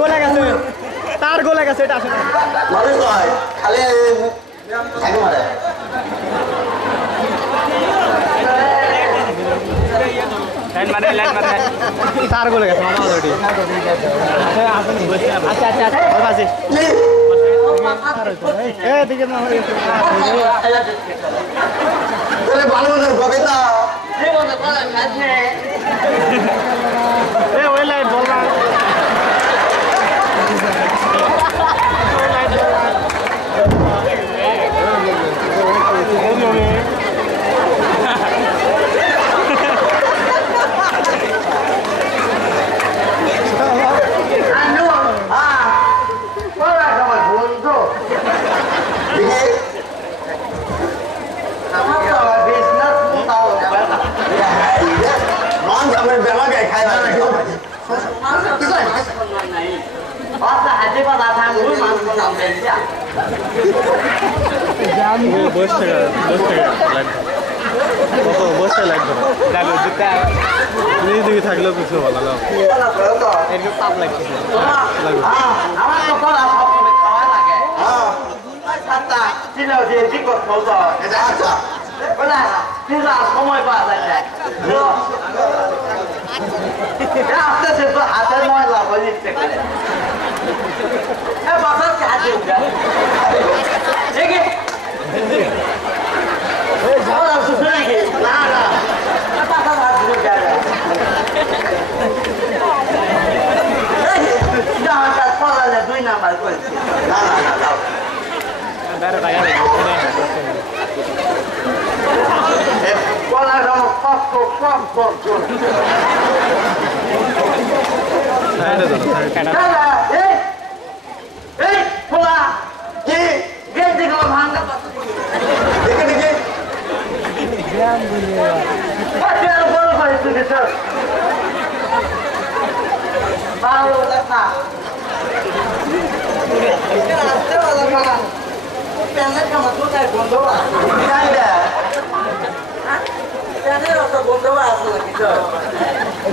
গলে গেছে তার গলে গেছে এটা আসলে মানুষ নয় খালি থাকে মারে লাইন মারে তার গলে গেছে মামা অলরেডি আচ্ছা আচ্ছা আচ্ছা ওর পাশে এই দিকে না হয়ে তাহলে ভালো না গোবিন্দা ওই লাইট বল না দিকে থাকলেও কিছু ভালো না তাপ লাগছে সময় পাওয়া যায় আসতেছে তো হাতের ময়লা হয়ে ইচ্ছে করে বাসার কাজে না না বাসার হাত পড়ালে 2 নাম্বার করেছি না না না পড়ার কষ্ট কম করছো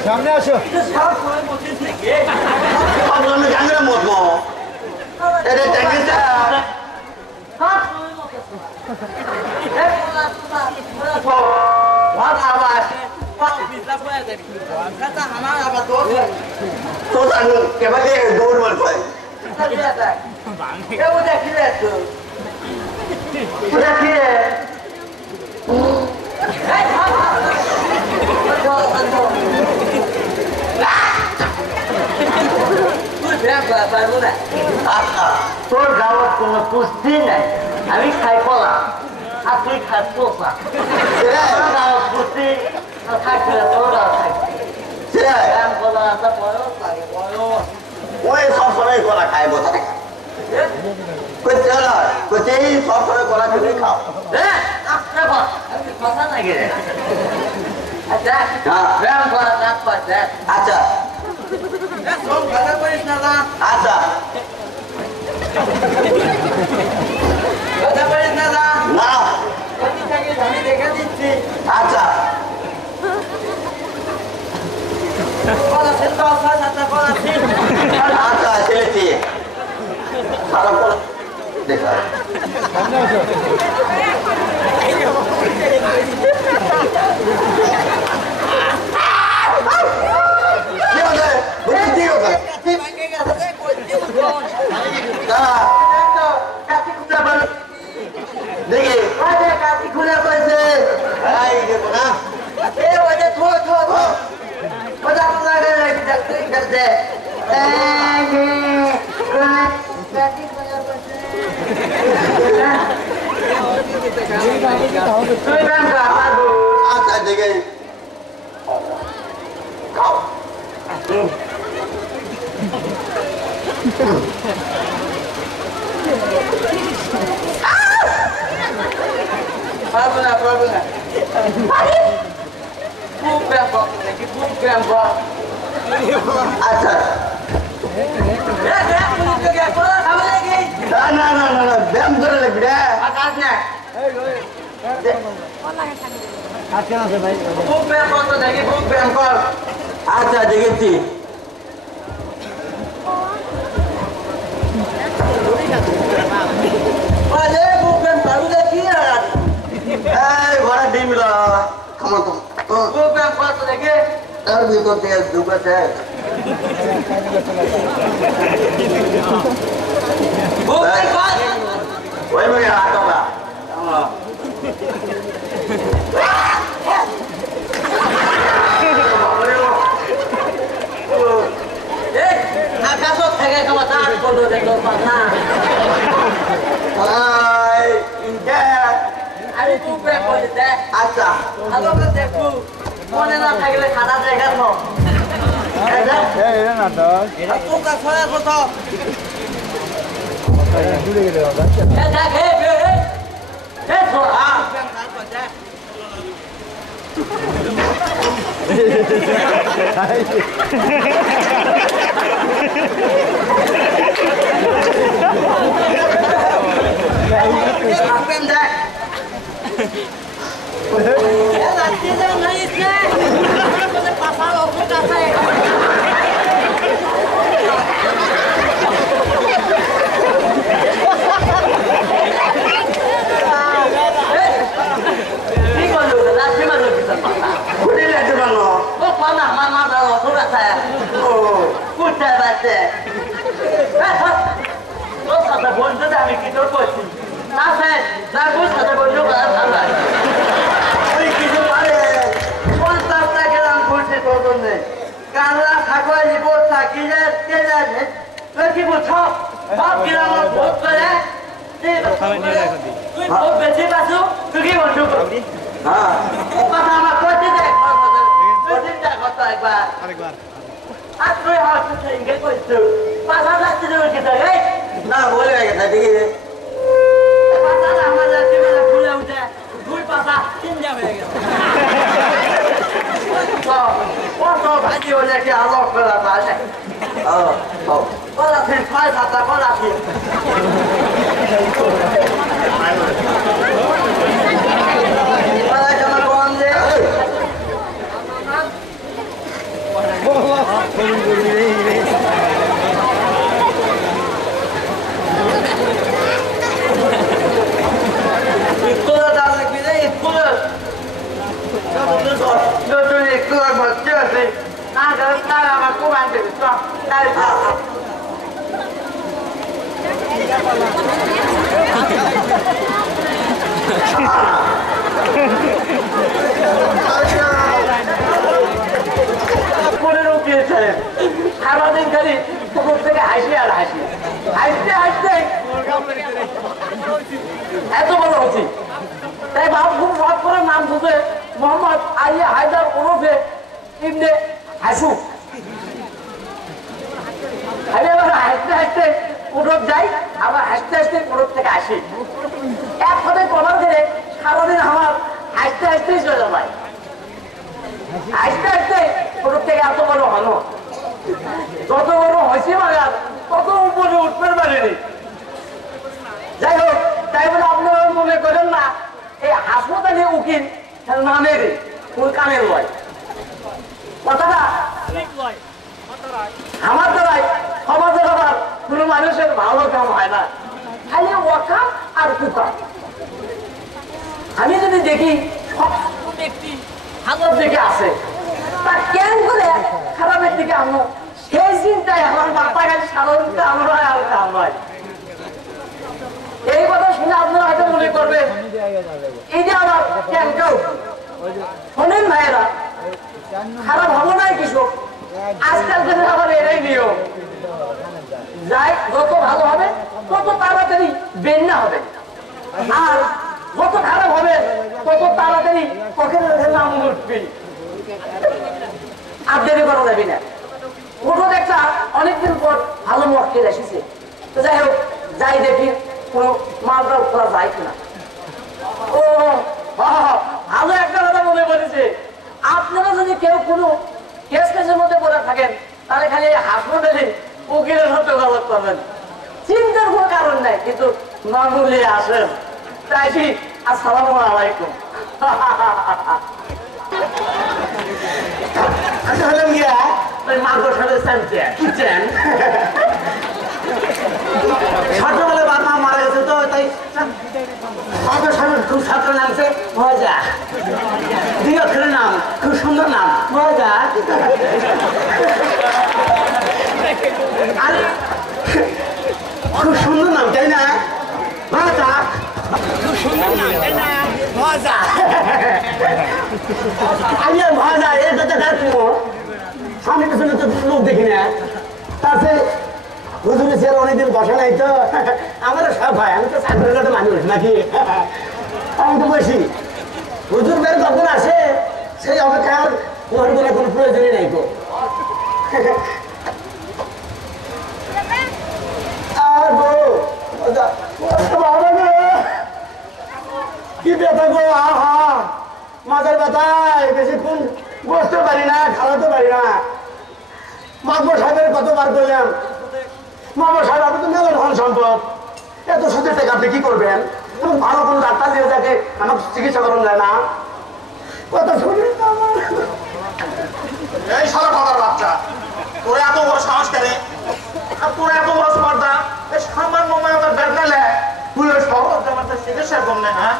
সামনে আসো তোর গাওয়ার কোনো পুষ্টি নাই আমি খাই কলা আর তুই খাই পোষা গাওয়ার পুষ্টি থাকবে তোর গাওয়া থাকবে কলা আছে বয়স লাগে বয়স ওই সবসময় কলা খাই বোঝা সবসময় কলা তুমি খাও কথা নাকি রে আচ্ছা ব্যায়াম করা রাত পাচ্ছে আচ্ছা আচ্ছা না আমি দেখে দিচ্ছি আচ্ছা আচ্ছা ছেলেছি দেখা দেখি কাটি খুলে পড়েছে না করছে আচ্ছা দেখে খাও পারবো না খুব ব্যাপক নাকি খুব ব্যাপক আচ্ছা না না না না ব্যায়াম করে লাগবে খুব ব্যাপক নাকি খুব ব্যাপক আচ্ছা দেখেছি তাহলে কি আর এই ঘরে ডিম লা খামো তো ও ব্যায়াম কত দেখে তার ভিতর দিয়ে ঢুকেছে ও ভাই কত ওই মেয়ে হাত না এই আকাশ থেকে খাওয়া তার কোন দেখো না আই ইনকে আরে তুই ব্যায়াম করে দে আচ্ছা ভালো করে দেখু মনে না থাকলে খাতা দেখা তো এই না তো তোর কাছে কত জুড়ে গেলে বাবা এ দেখ হে ছোড়া আমি কি তোর করছি না স্যার না বুঝ সাথে বলছো ভালো ওই কিছু পারে 50 টাকা দাম করছে তোর জন্য কানলা থাকো লিবো থাকি যায় কে যায় তুই কি বলছো সব গ্রাম ভোট করে তুই ভোট বেশি পাচ্ছ তুই কি বলছো হ্যাঁ কথা আমার করতে দেখ তুই চিন্তা করতো একবার আর তুই হচ্ছে ইংরেজ করছো 5000 টাকা দিতে গেছে না বলে গেছে ঠিক আছে আমার যাচ্ছে ফুলে উঠে দুই পাশা তিনটা হয়ে গেছে কত ভাজি হলে কি আলোক করা যায় কলা ফির 6-7টা কলা ফির কলা জমা কম দে সারাদিন খালি পুকুর থেকে হাসি আর হাসি হাসতে হাসতে এত বড় হচ্ছি তাই ভাব খুব সব করে নাম খুঁজে মোহাম্মদ আলিয়া হায়দার ওরফে ইবনে হাসু আমি আবার হাসতে হাসতে উঠোর যাই আবার হাসতে হাসতে উঠোর থেকে আসি এক কথায় প্রমাণ করে সারাদিন আমার হাসতে হাসতেই চলে যায় হাসতে হাসতে উঠোর থেকে এত বড় হলো যত বড় হয়েছি বাগান তত উপরে উঠতে পারেনি যাই হোক তাই বলে আপনারা মনে করেন না এই হাসপাতালে উকিল নামের কোন কামের লয় কথাটা আমার দ্বারাই সমাজের আবার কোন মানুষের ভালো কাম হয় না খালি ওয়াকাম আর কুকাম আমি যদি দেখি ব্যক্তি ভালোর দিকে আছে তা কেন করে খারাপের দিকে আনো সেই চিন্তায় আমার মাথা কাছে সাধারণ কাম হয় আর কাম হয় এই কথা শুনে আপনারা হয়তো মনে করবেন এই যে আমার কেন কেউ শোনেন ভাইয়েরা খারাপ হবো না কিছু আজকাল দিনে আবার এরাই নিয়ম যাই যত ভালো হবে তত তাড়াতাড়ি বেন্না হবে আর যত খারাপ হবে তত তাড়াতাড়ি চোখের নাম উঠবে আর দেরি করা যাবে না ওটা একটা অনেকদিন পর ভালো মক্কেল এসেছে তো যাই হোক যাই দেখি কোনো মালটা খোলা যায় কিনা ও ভালো একটা কথা মনে করেছে আপনারা যদি কেউ কোনো কেসের মধ্যে পড়ে থাকেন তাহলে খালি হাসপাতালে উকিলের সাথে যোগাযোগ করবেন চিন্তার কোনো কারণ নাই কিন্তু মামুলি আসেন তাই আসসালামু আলাইকুম আচ্ছা হলাম গিয়া ওই মাগোর সাথে চান কি চান ছোটবেলায় বাবা মারা গেছে তো তাই মাদর সাহেবের খুব ছাত্র নামছে মজা, দুই অক্ষরের নাম, খুব সুন্দর নাম মজা। আরে খুব সুন্দর নাম তাই না? মজা, খুব সুন্দর নাম তাই না? মজা। আমি মজা এই কথা দেখবো, সামনে পিছনে তো লোক দেখি না। তাতে হুজুরের চেয়ার অনেকদিন বসে নাই তো, আমারও সব হয়, আমি তো ছাত্রঘাটে মানুষ নাকি, আমি তো বসি। হুজুর বের কখন আসে সেই অপেক্ষার ওর বলে কোনো প্রয়োজনই নাই তো। আর গো কি ব্যথা গো, আহা মাথার ব্যথায় বেশিক্ষণ বসতে পারি না, খাওয়াতে পারি না। মাহবুব সাহেবের কতবার বললাম, মাহবুব সাহেব আপনি তো মেলা ধন সম্পদ, এত সুদের টাকা আপনি কি করবেন? ভালো কোনো ডাক্তার দিয়ে যাকে আমার চিকিৎসা করানো যায় না। কত শরীর এই সারা বাবার বাচ্চা, তোর এত বড় সাহস কেন? আর তোর এত বড় স্পর্ধা, এই সামান্য আমার বেড়নালে তুই ওই শহর জামাতে চিকিৎসার জন্য, হ্যাঁ?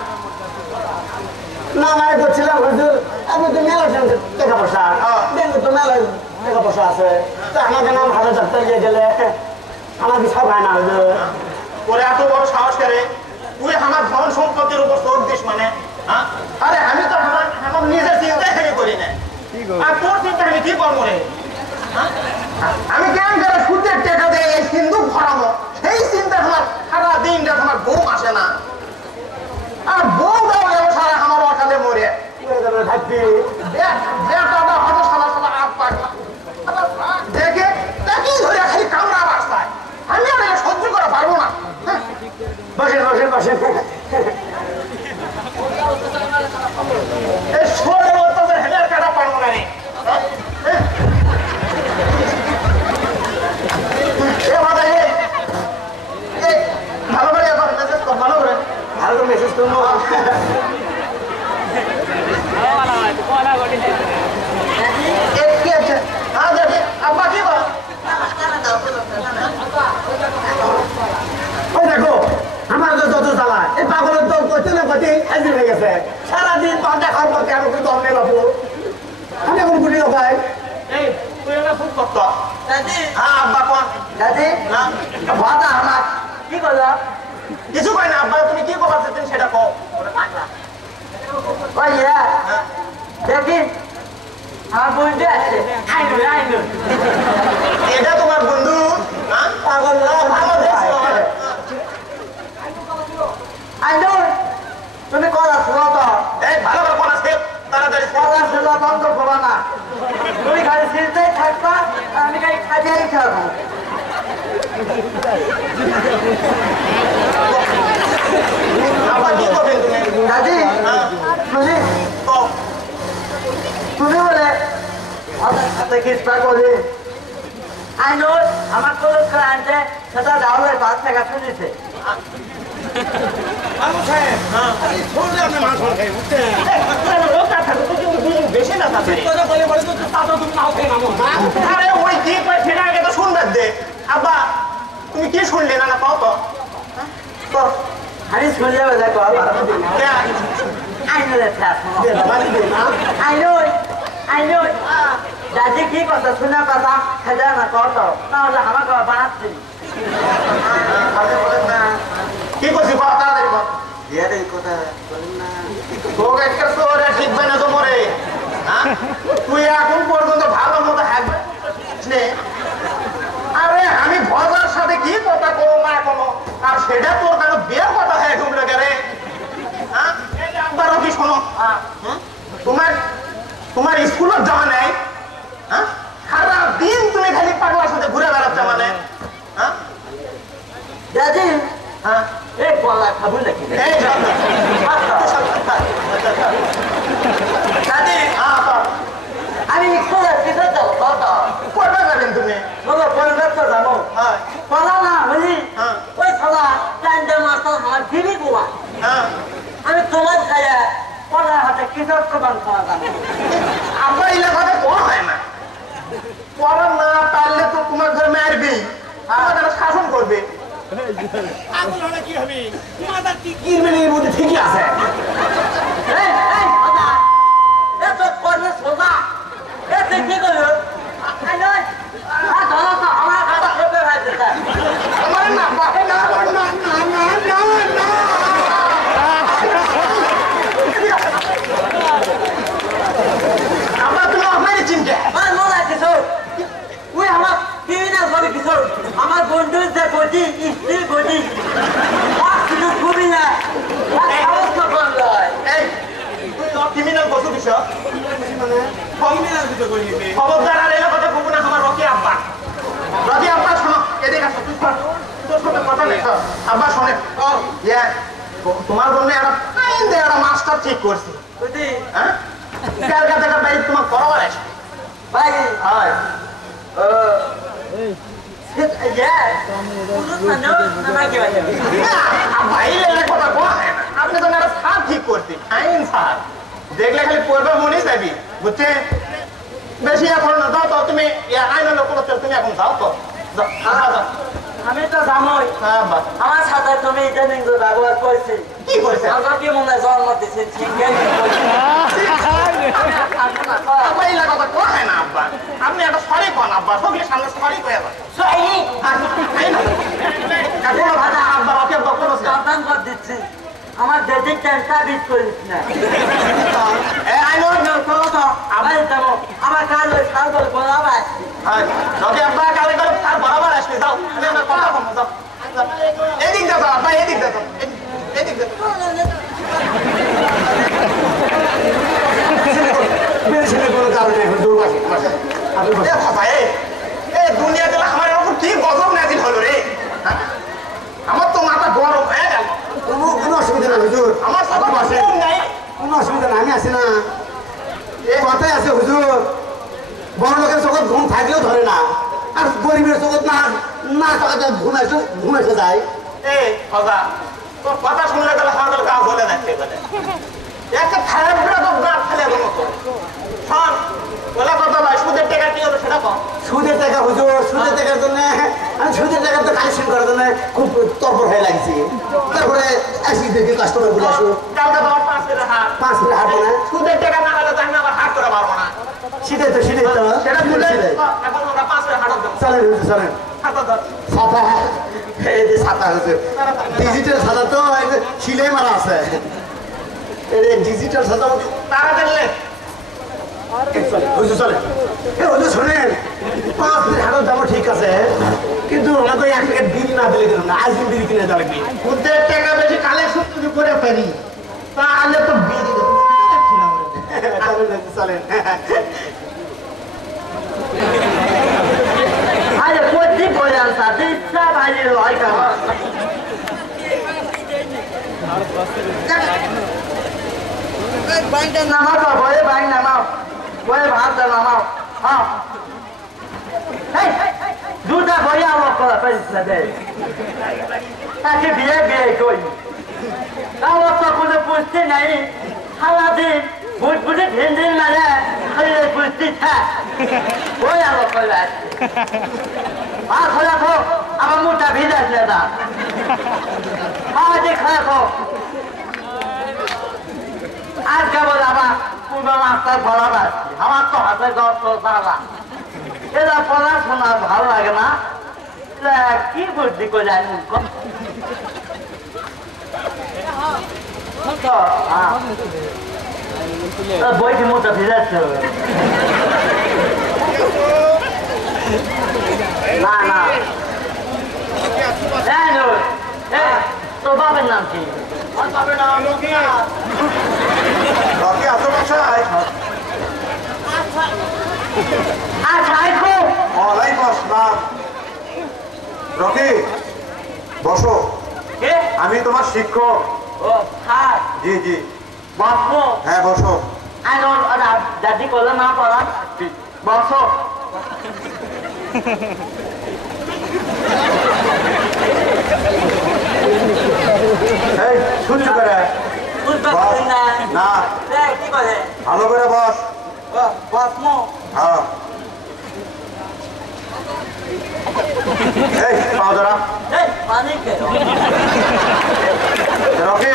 না মানে করছিলাম হুজুর, আপনি তো মেলা টাকা পয়সা দেখবেন তো, মেলা টাকা পয়সা আছে, তো আমাকে নাম ভালো ডাক্তার দিয়ে গেলে আমাকে সব হয় না হুজুর। তোর এত বড় সাহস কেন? তুই আমার ধন সম্পত্তির উপর চোখ দিস মানে, হ্যাঁ? আরে আমি তো আমার নিজের চিন্তাই থেকে করি না, আর তোর চিন্তা আমি কি করবো রে? আমি কেন করে সুদের টাকা দিয়ে এই সিন্ধুক ভরাবো, সেই চিন্তা তোমার সারা দিনটা তোমার ঘুম আসে না। আর বউ দাও সারা আমার অকালে মরে থাকবি হয়তো সালা সালা আপ পাকলা দেখে তাকেই ধরে খালি কামড়া রাস্তায়, আমি আর এটা সহ্য করে পারবো না। বসেন বসেন বসেন। এই শোরে তোদের হেলের কাটা পারবো না রে। ভালো করে মেসেজ কর, ভালো করে ভালো তো মেসেজ করবো। কি আছে? হ্যাঁ দেখি আব্বা কি বল? ওই দেখো আমার তো যত জ্বালা, এই পাগলের দল করতে না করতে হাজির হয়ে গেছে। সারাদিন পান্ডা খাওয়ার পর কেন কিন্তু অন্য বাবু আমি এখন গুলি ভাই। এই তুই এটা খুব কষ্ট। হ্যাঁ আব্বা কোন দাদি হ্যাঁ ভাতা আমার কি করলাম? কিছু কই না আব্বা, তুমি কি করবা তুমি সেটা কও। ওই দেখি আমার বন্ধু আছে, আইনুন আইনুন। এটা তোমার বন্ধু? হ্যাঁ পাগল না ভালো দেখছো? আইনুন তুমি কলা শুনো তো, এই ভালো করে কোন আছে তাড়াতাড়ি কলা শোনা বন্ধ করবা না, তুমি খালি চিন্তাই থাকবা, আমি খালি খাইয়াই থাকবো। আব্বা কি করবেন তুমি? দাদি হ্যাঁ তুমি কও। তুমি বলে আমার সাথে কিসটা করি আইনুন আমার কলস করে আনতে সেটা রাহুলের 5 টাকা শুনেছে। বেশি না আরে ওই কি কয় সেটা আগে তো শুনবে দে। আব্বা তুমি কি শুনলে না কও তো। আমি শুনলে দেখো আইনুনের আইনুন আইনুন দাদি কি কথা শুনে কথা সেটা না কত না হলে আমাকে বানাচ্ছি। কি করছি বল তাড়াতাড়ি বল। তোকে একটা তোরে ঠিকবে না তো মরে, হ্যাঁ? তুই এখন পর্যন্ত ভালো মতো হাঁকবে। আরে আমি ভজার সাথে কি কথা কমো না কমো, আর সেটা তোর কেন বিয়ের কথা হয়ে ঢুকলো কে রে? হ্যাঁ একবারও কি শোনো, তোমার স্কুলের যাওয়া নেই, হ্যাঁ? সারা দিন তুমি খালি পাগলার সাথে ঘুরে বেড়াচ্ছ মানে, হ্যাঁ? দাদি হ্যাঁ এই কলা খাবো নাকি? এই দাদি আমি স্কুলের কিসে যাবো কত করবে যাবেন তুমি? বলো পরিবার তো যাবো হ্যাঁ কলা না হলি হ্যাঁ ওই কলা চান্দা মাছ আমার দিবি গোয়া হ্যাঁ আমি তোমার খাইয়া কলার হাতে কিসের কমান খাওয়া যাবো? আমার এলাকাতে পড়া হয় না, পড়া না পারলে তো তোমার ঘরে মারবি, আমাদের শাসন করবে। আগুন হলে কি হবে মাথা কি কিরমিনের মধ্যে ঠিকই আছে এই এই সোজা এ তো করবে সোজা এ তুই কি করবি আই নয় ধরো তো আমার খাতা খেপে ফেলছে আমার না বাবা না না না না না আমরা তো আমার চিন্তা আমার মনে আছে সব ওই আমার ক্রিমিনাল করে কিছু আমার বন্ধুর যে গতি স্ত্রী গতি কিছু খুবই না অবস্থা করলো এই তুই ক্রিমিনাল বসু দিছ মানে ক্রিমিনাল দিতে কই নিবি খবরদার আর এলা কথা কব না আমার রকি আব্বা শোনো এদিকে আসো তুই তোর সাথে কথা নেই আব্বা শোনে ইয়া তোমার জন্য একটা ফাইন দে একটা মাস্টার ঠিক করছি বুঝি হ্যাঁ ক্যালকাটা থেকে বাইরে তোমার করবার আছে ভাই হয় আপনি তো একটা সার ঠিক করছি আইন সার দেখলে খালি পড়বে মনে যাবি বুঝছে বেশি এখন যাও তো তুমি আইন লোক তুমি এখন যাও তো আমি তো জানোই আমার সাথে তুমি ইদানিং ব্যবহার করছি কি করছে আমার কি মনে জন্ম দিচ্ছে আব্বা এই কথা কোয়া হয় না আব্বা আপনি একটা সরি কোন আব্বা সকলের সামনে সরি কয়ে আব্বা রকি আব্বা কোন সাবধান করে দিচ্ছি আমার ডেটিং টাইমটা বিট করিস না আবার যাবো আমার কাজ ওই সাল বলে বরাবর রকি আব্বা কালে কালে তার বরাবর আসবে যাও আমি আমার কথা বলবো যাও এদিক যাও আব্বা এদিক যাও এদিক যাও ছেলে কোনো কারণে হুজুর দুনিয়া দিলে আমার এরকম কি গজব নাজিল হলো রে আমার তো মাথা গরম হয়ে গেল কোনো অসুবিধা নেই হুজুর আমার সাথে নাই কোনো অসুবিধা নাই আমি আছি না কথাই আছে হুজুর বড় লোকের চোখত ঘুম থাকলেও ধরে না আর গরিবের চোখত না না টাকাতে ঘুমাইতে যায় সদা তোর কথা শুনলে তাহলে আমার গা জ্বলে যাচ্ছে একটা খারাপ তো গা ফেলে দেবো তো শোন বলে কথা ভাই সুদের টাকা কি হলো সেটা কম সুদের টাকা হুজুর সুদের টাকার জন্য আমি সুদের টাকা তো কালেকশন করার জন্য খুব তৎপর হয়ে লাগছে তারপরে আসি দেখি কাস্টমার গুলো আসো কালকে তোমার 5 টাকা হাট 5 টাকা হাঁটবো না সুদের টাকা না হলে তো আমি আবার হাট করে পারবো না সেটাই তো সেটা বলে এখন আমরা 5 টাকা হাট দেবো চলেন হুজুর চলেন ছাতা ধর ছাতা এই যে ছাতা হুজুর ডিজিটাল ছাতা তো সিলাই মারা আছে এই ডিজিটাল ছাতা তারা দিলে হুজুর চলে হুজুর শোনেন 5 দিন হাটও যাবো ঠিক আছে কিন্তু আমাকে 1 প্যাকেট বিড়ি না দিলে কেন না আজ দিন বিড়ি কিনে দেওয়া লাগবে সুদের টাকা বেশি কালেকশন যদি করে পারি তাহলে তো বিয়ে দিতে চলেন আরে কোটি বলেন সাথে সব আজ লয় কেন বাইকটা নামাও তো বলে বাইক নামাও বলে ভাতটা নামাও হ্যাঁ দুটা বইয়া আমার করা পারিস না দে তাকে বিয়ে বিয়ে কই আমার তো কোনো পুষতে নাই সারাদিন বুটবুটে ভেন্দিন মানে খালি পুষতে থাক ওই আমার করে আসছে মাছ হলে তো আমার মুখটা ভিজাচ্ছে না আজ খারাপ হোক আর কেবল আমার পুরো মাছটা ধরা আসছে আমার তো হাতে গল্প দাঁড়া এরা পড়াশোনা ভালো লাগে না কি বুদ্ধি করে জানি বইটি মোটা ভিজাচ্ছে না না তোর বাবার নাম কি রকি আসো বাসায় আচ্ছা ওয়ালাইকুম আসসালাম রকি বসো আমি তোমার শিক্ষক ও হ্যাঁ জি জি বসো হ্যাঁ বসো দাদি করলে না পড়া বসো এই শুনছো করে না কি করে ভালো করে বস বসমো হ্যাঁ এই পাও ধরা এই পানি কেন রকি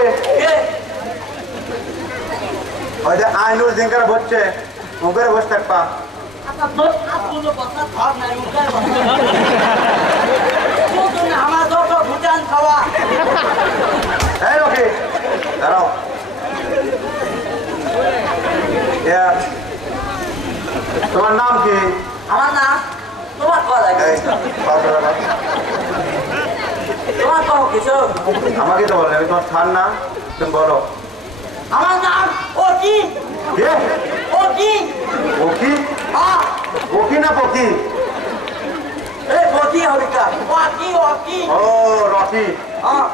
ওই যে আইনুল জিঙ্কার বসছে মুখের বসে থাকবা আমার দশ ভুটান খাওয়া এই রকি দাঁড়াও তোমার নাম কি আমার না তোমার কথা এই পাও ধরা তোমার কহ কিছু আমাকে তো বলেন আমি তোমার ছাড় না তুমি বলো আমার নাম অকি কে অকি ওকি হ্যাঁ ওকি না পকি এই অকি হবে কা অকি অকি ও রকি হ্যাঁ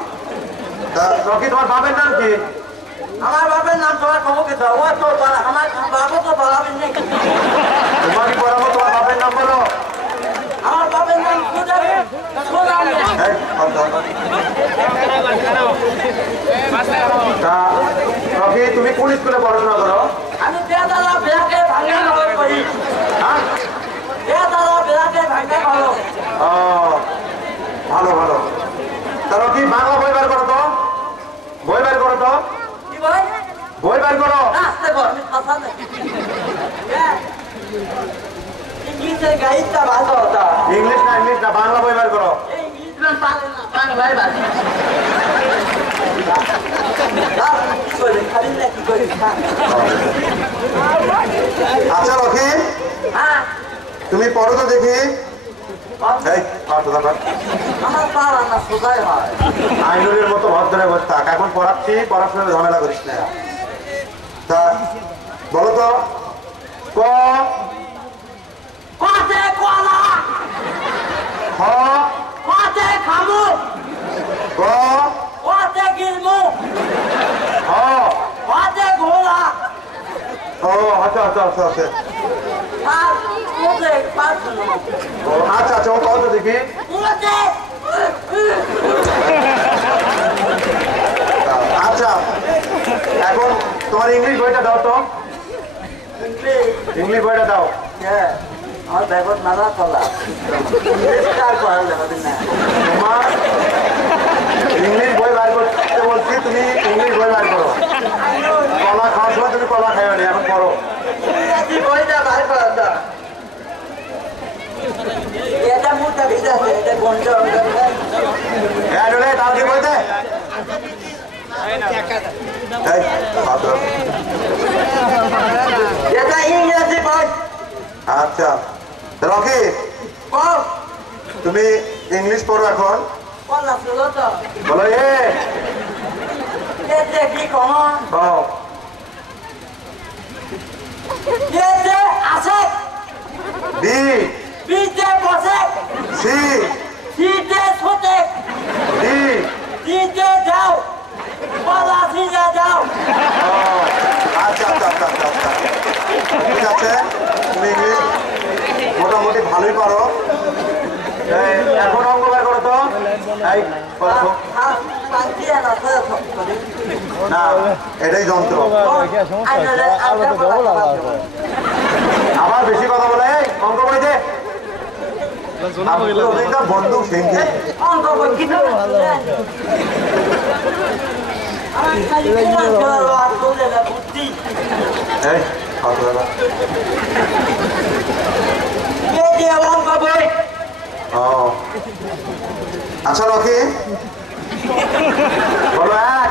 রকি তোমার বাপের নাম কি আমার বাবার নাম তোমার কহ কিছু ও তো বলা আমার বাবা তো বলাবেন নাকি তোমাকে পড়াবো তোমার বাপের নাম বলো আমার বাবার নাম সুদাবে সুদাবে এই তা রকি তুমি কোন স্কুলে পড়াশোনা করো আমি বেদালা বেলাকে ভাঙা নগর করি হ্যাঁ বেদালা বেলাকে ভাঙা ভালো ও ভালো ভালো তা রকি বাংলা বই বার করো তো বই বার করো তো কি ভাই বই বার করো আসতে বল আমি কথা নেই ইংলিশের গাইডটা ভালো হতো ইংলিশ না বাংলা বই বার করো এই ইংলিশ পারে না বাংলা ভাই ভাই কি করে খালি না কি করে আচ্ছা রকি হ্যাঁ তুমি পড়ো তো দেখি এই পাঠো দাদা আমার পারা না সোজাই হয় আইনুলের মতো ভদ্রে বসে থাক এখন পড়াচ্ছি পড়াশোনার ঝামেলা করিস না তা বলো তো ক পাতে কোলা খ পাতে খামু গ পাতে গিলমু হ পাতে ঘোড়া ও আচ্ছা আচ্ছা আচ্ছা আচ্ছা আর ওতে পাতে ও আচ্ছা আচ্ছা ও কত দেখি ওতে আচ্ছা এখন তোমার ইংলিশ বইটা দাও তো ইংলিশ বইটা দাও হ্যাঁ আমার ব্যাগত নালা কলা স্টার করার লেগে না তোমার ইংলিশ বই বার করতে বলছি তুমি ইংলিশ বই বার করো কলা খাওয়ার সময় তুমি কলা খাইও নি এখন পড়ো ইংরেজি বইটা বার করার দাও এটা মুটা ভিজাছে এটা গন্ড হ্যাঁ ডলে তাও কি বলতে এই পাত্র এটা ইংরেজি বই আচ্ছা রকি কম তুমি ইংলিশ পড়ো এখন কলা ছিল তো বলো এতে কি কমন ও এতে আছে বি বিতে বসে সি সিতে ছোটে ডি সিতে যাও কলা সিজা যাও ও আচ্ছা আচ্ছা আচ্ছা আচ্ছা আচ্ছা ঠিক আছে তুমি ইংলিশ মোটামুটি ভালোই পারো এই, এখন অঙ্ক বার করো তো এই করো তো। শান্তি আর আছে না এটাই যন্ত্র আবার বেশি কথা বলে এই, অঙ্ক বই দে বন্দুক সিংহে অঙ্ক বই কিন্তু আমার খালি কুমার করার আর তোলে না বুদ্ধি এই কত দাদা কে দিয়ে অঙ্ক বই ও আচ্ছা রকি বলো এক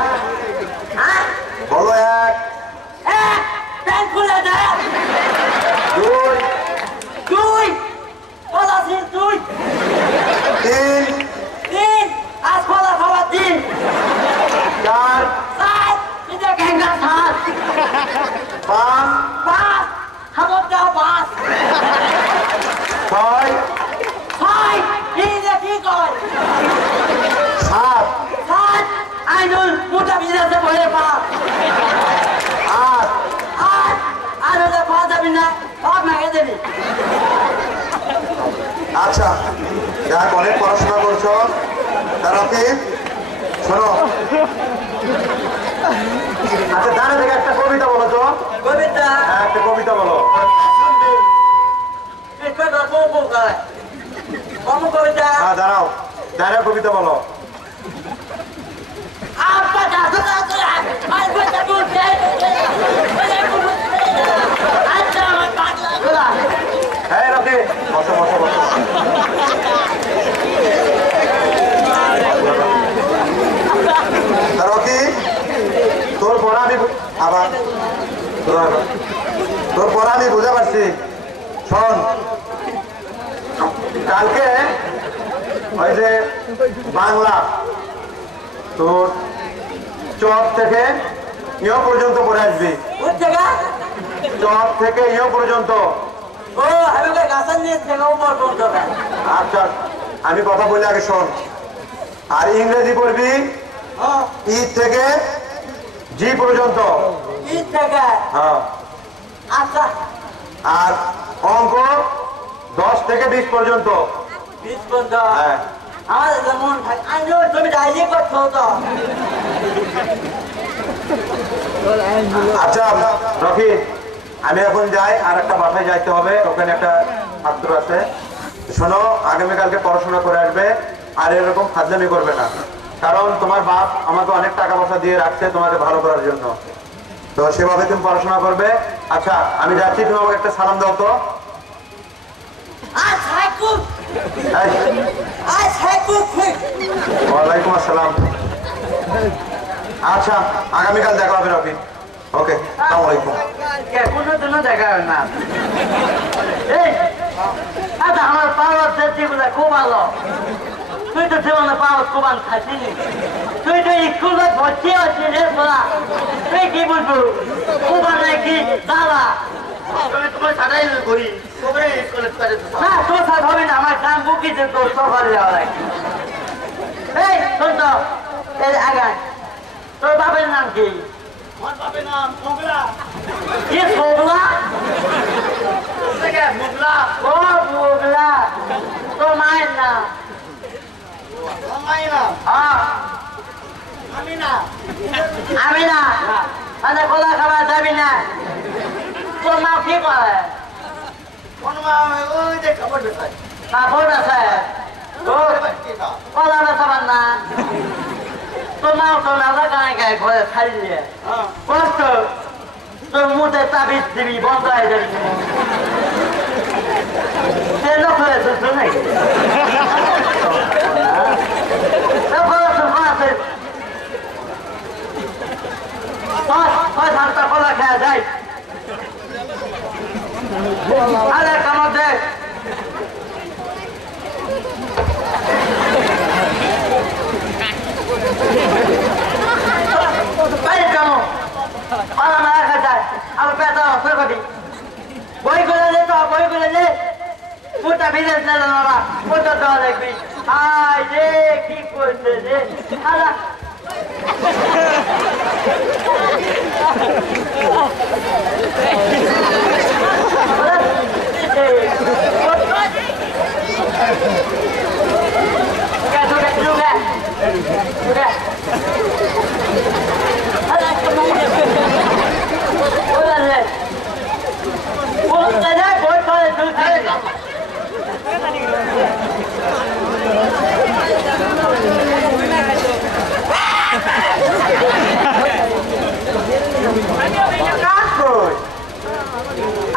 হ্যাঁ বলো এক প্যান্ট খুলে দে দুই দুই পলাশির দুই তিন তিন আজ কলা খাওয়ার দিন চার চার এটা ঘেঙ্গা সাত পাঁচ পাঁচ খাবার দাও পাঁচ ছয় ছয় এটা কি কয় সাত সাত আইনুল মোটা বিদেশে বলে পাঁচ আট আট আর হলে পাঁচ যাবি না সব মেঘে দেবি আচ্ছা যাক অনেক পড়াশোনা করছো তারা কি শোনো আচ্ছা জানে থেকে একটা কবিতা বলো তো কবিতা হ্যাঁ, একটা কবিতা বলো শুনবি এটা তো বউ বউ গায় ও কম কবিতা হ্যাঁ দাঁড়াও দাঁড়াও কবিতা বলো হ্যাঁ রকি বসো বসো বসো রকি তোর পড়া আমি আবার তোর পড়া আমি বুঝতে পারছি শোন কালকে ওই যে বাংলা তোর চক থেকে ইয়ে পর্যন্ত পড়ে আসবি চক থেকে ইয়ে পর্যন্ত আচ্ছা আমি কথা বলি আগে শোন আর ইংরেজি পড়বি ই থেকে জি পর্যন্ত হ্যাঁ আচ্ছা আর অঙ্ক 10 থেকে 20 পর্যন্ত 20 পর্যন্ত হ্যাঁ আমার যেমন তুমি ডাইরি করছো তো আচ্ছা রকি আমি এখন যাই আর একটা বাসায় যাইতে হবে ওখানে একটা ছাত্র আছে শোনো আগামীকালকে পড়াশোনা করে আসবে আর এরকম ফাজলামি করবে না কারণ তোমার বাপ আমাকে অনেক টাকা পয়সা দিয়ে রাখছে তোমাকে ভালো করার জন্য তো সেভাবে তুমি পড়াশোনা করবে আচ্ছা আমি যাচ্ছি তুমি আমাকে একটা সালাম দাও তো ওয়ালাইকুম আসসালাম আচ্ছা আগামীকাল দেখা হবে রবি ওকে আসসালামু আলাইকুম কোনো জন্য দেখা হয় না আচ্ছা আমার পাওয়ার যেগুলো খুব ভালো তুই তো জীবনে পাওয়ার কোবান খাসিনি তুই তো স্কুলে ভর্তি আছিস রে তোরা তুই কি বুঝবো কোবান নাকি দাদা তোমার সাদাই করি না তোর সাথে হবে না আমার কাম বুকিতে তোর সফল যাওয়া লাগে এই শোন তো এই আগায় তোর বাপের নাম কি আমার বাপের নাম মোগলা কি মোগলা মোগলা ও মোগলা তোর মায়ের নাম মায়ের নাম হ্যাঁ আমিনা আমিনা মানে কলা খাবার যাবি না তোর মা কি করে কোন মা ওই যে খবর দেখায় কাপড় আছে কলা বেচাবার না তোর মা তো নালা গায়ে গায়ে ঘরে খাইলে কষ্ট তোর মুখে তাবিজ দিবি বন্ধ হয়ে যাবি সে লোক হয়েছে শুনে কলা খাওয়া যায় আরে কামড় দে কামড় কলা মারা খায় আমার পেটা অসর করি বই করে দে তো বই করে দে পুটা বিদেশ নিল বাবা পুটা দেওয়া দেখবি আয় রে কি করছে রে আলা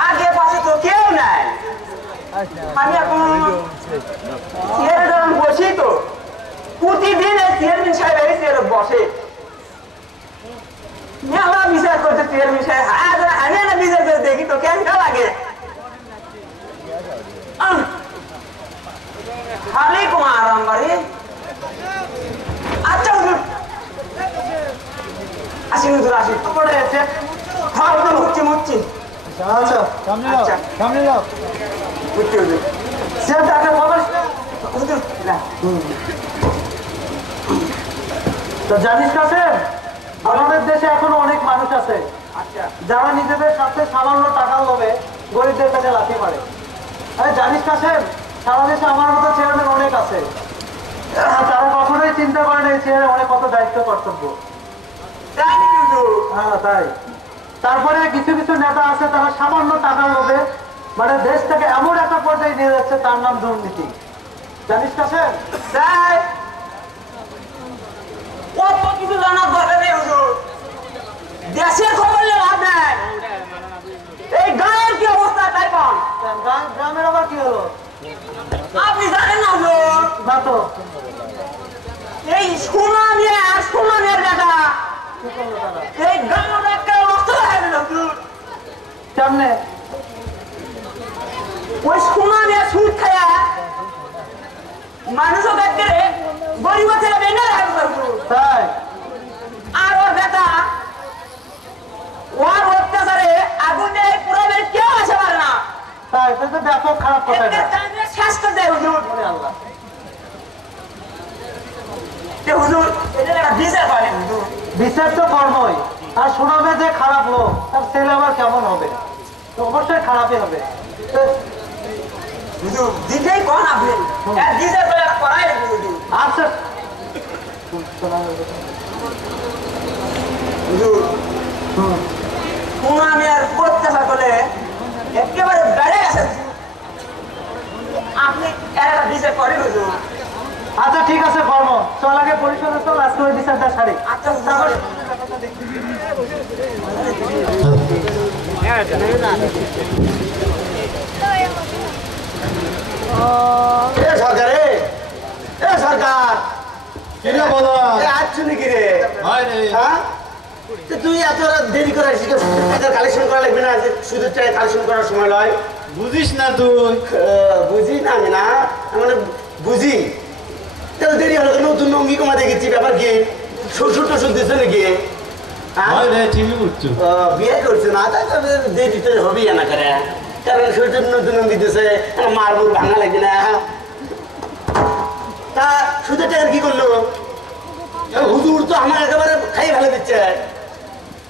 আগে পাশে তো কেউ নাই আমি এখন চেয়ারে বসি তো প্রতিদিন চেয়ারম্যান সাহেব এই চেয়ারে বসে মেলা বিচার করছে চেয়ারম্যান সাহেব আমি না বিচার করে দেখি তো কেমন লাগে খালি কুমার আরাম বাড়ি আচ্ছা হুজুর আসি হুজুর আসি পড়ে আছে খাওয়া তো মুচ্ছি আচ্ছা সামনে যাও সামনে যাও মুচ্ছি হুজুর সেটা ডাক্তার খবর হুজুর না তো জানিস কাসেম আমাদের দেশে এখনো অনেক মানুষ আছে যারা নিজেদের সাথে সামান্য টাকার লোভে গরিবদের কাছে লাথি মারে আরে জানিস কাসেম সারা দেশে আমার মতো চেয়ারম্যান অনেক আছে তারা কখনোই চিন্তা করে না এই চেয়ারে অনেক কত দায়িত্ব কর্তব্য হ্যাঁ তাই তারপরে কিছু কিছু নেতা আছে তারা সামান্য টাকার লোভে মানে দেশ থেকে এমন একটা পর্যায়ে নিয়ে যাচ্ছে তার নাম দুর্নীতি জানিস কাসেম তাই কত কিছু জানার দরকার নেই হুজুর, দেশের খবর নিয়ে লাভ নাই। এই গায়ের কি অবস্থা তাই কন? গ্রামের আবার কি হলো? আপনি জানেন না হুজুর, না তো। এই সোনামের বেটা কি করলো তারা? এই গাঁও একটা নষ্ট হয়ে গেল হুজুর। কেমনে? ওই সোনামের সুদ খায়া মানুষও দেখতে গরিব ছেলে বেঁধে রাখবে হুজুর। তাই? আর ওর বেটা ওর অত্যাচারে আগুনে পুরাবে কেউ আসে পারে না। তাই? এটা তো ব্যাপক খারাপ কথা এটা। শেষ করে দেয় হুজুর। ওরে আল্লাহ। হুজুর এটা একটা বিচার করেন হুজুর। বিচার তো কর্মই। আর শোনাবে যে খারাপ লোক, তার ছেলে আবার কেমন হবে? তো অবশ্যই খারাপই হবে। তো হুজুর দিতেই কোন আপনি এক বিচার করে করাই হুজুর। আচ্ছা হুজুর সোনামের অত্যাচার করলে একেবারে বেড়ে গেছে। আপনি একটা বিচার করেন হুজুর। আচ্ছা ঠিক আছে কর্ম, চল আগে পরিষদে চল, আজকে ওই বিচারটা সারি। আচ্ছা হুজুর। সরকার সরকার কিরে বলো আসছো নাকি রে? হয় রে হ্যাঁ তো তুই এত দেরি করে আসিস, টাকার কালেকশন করা লাগবে না? যে সুদের টাকা কালেকশন করার সময় নয়? বুঝিস না তুই বুঝি না আমি, না মানে বুঝি। তাহলে দেরি হলো কেন? নতুন অঙ্গি কমা দেখেছি, ব্যাপার কি? শ্বশুর টশুর দিচ্ছে নাকি? হ্যাঁ? হয় রে ঠিকই করছো বিয়ে করছে না, তাই দেরি তো হবেই না করে, কারণ শ্বশুর নতুন অঙ্গি দিতেছে, মারবুর ভাঙা লাগবে না। তা সুদের টাকার কি করলো? হুজুর তো আমার একেবারে খাই ভালো দিচ্ছে।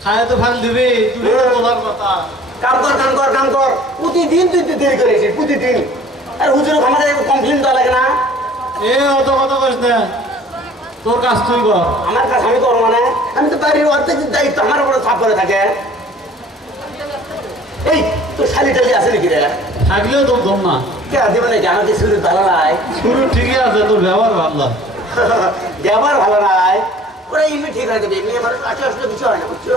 খায় তো ফাল দিবে তুই তো বলার কথা কাম কর কাম কর কাম কর, প্রতিদিন তুই দেরি করেছিস, প্রতিদিন। আর হুজুর আমাকে কমপ্লেন দেওয়া লাগে না? এ অত কথা করিস না, তোর কাজ তুই কর। আমার কাছে আমি করবো মানে? আমি তো বাড়ির অর্ধেক দায়িত্ব আমার উপরে চাপ করে থাকে। এই তোর শালি টালি আছে নাকি রে? থাকলেও তোর দম না। কে দিবে নাকি? আমাকে শুরু ভালো নাই, শুরু ঠিকই আছে, তোর ব্যবহার ভালো। ব্যবহার ভালো নাই, ওরা এমনি ঠিক হয়ে যাবে। এমনি আমার আসলে আসলে কিছু হয় না, বুঝছো?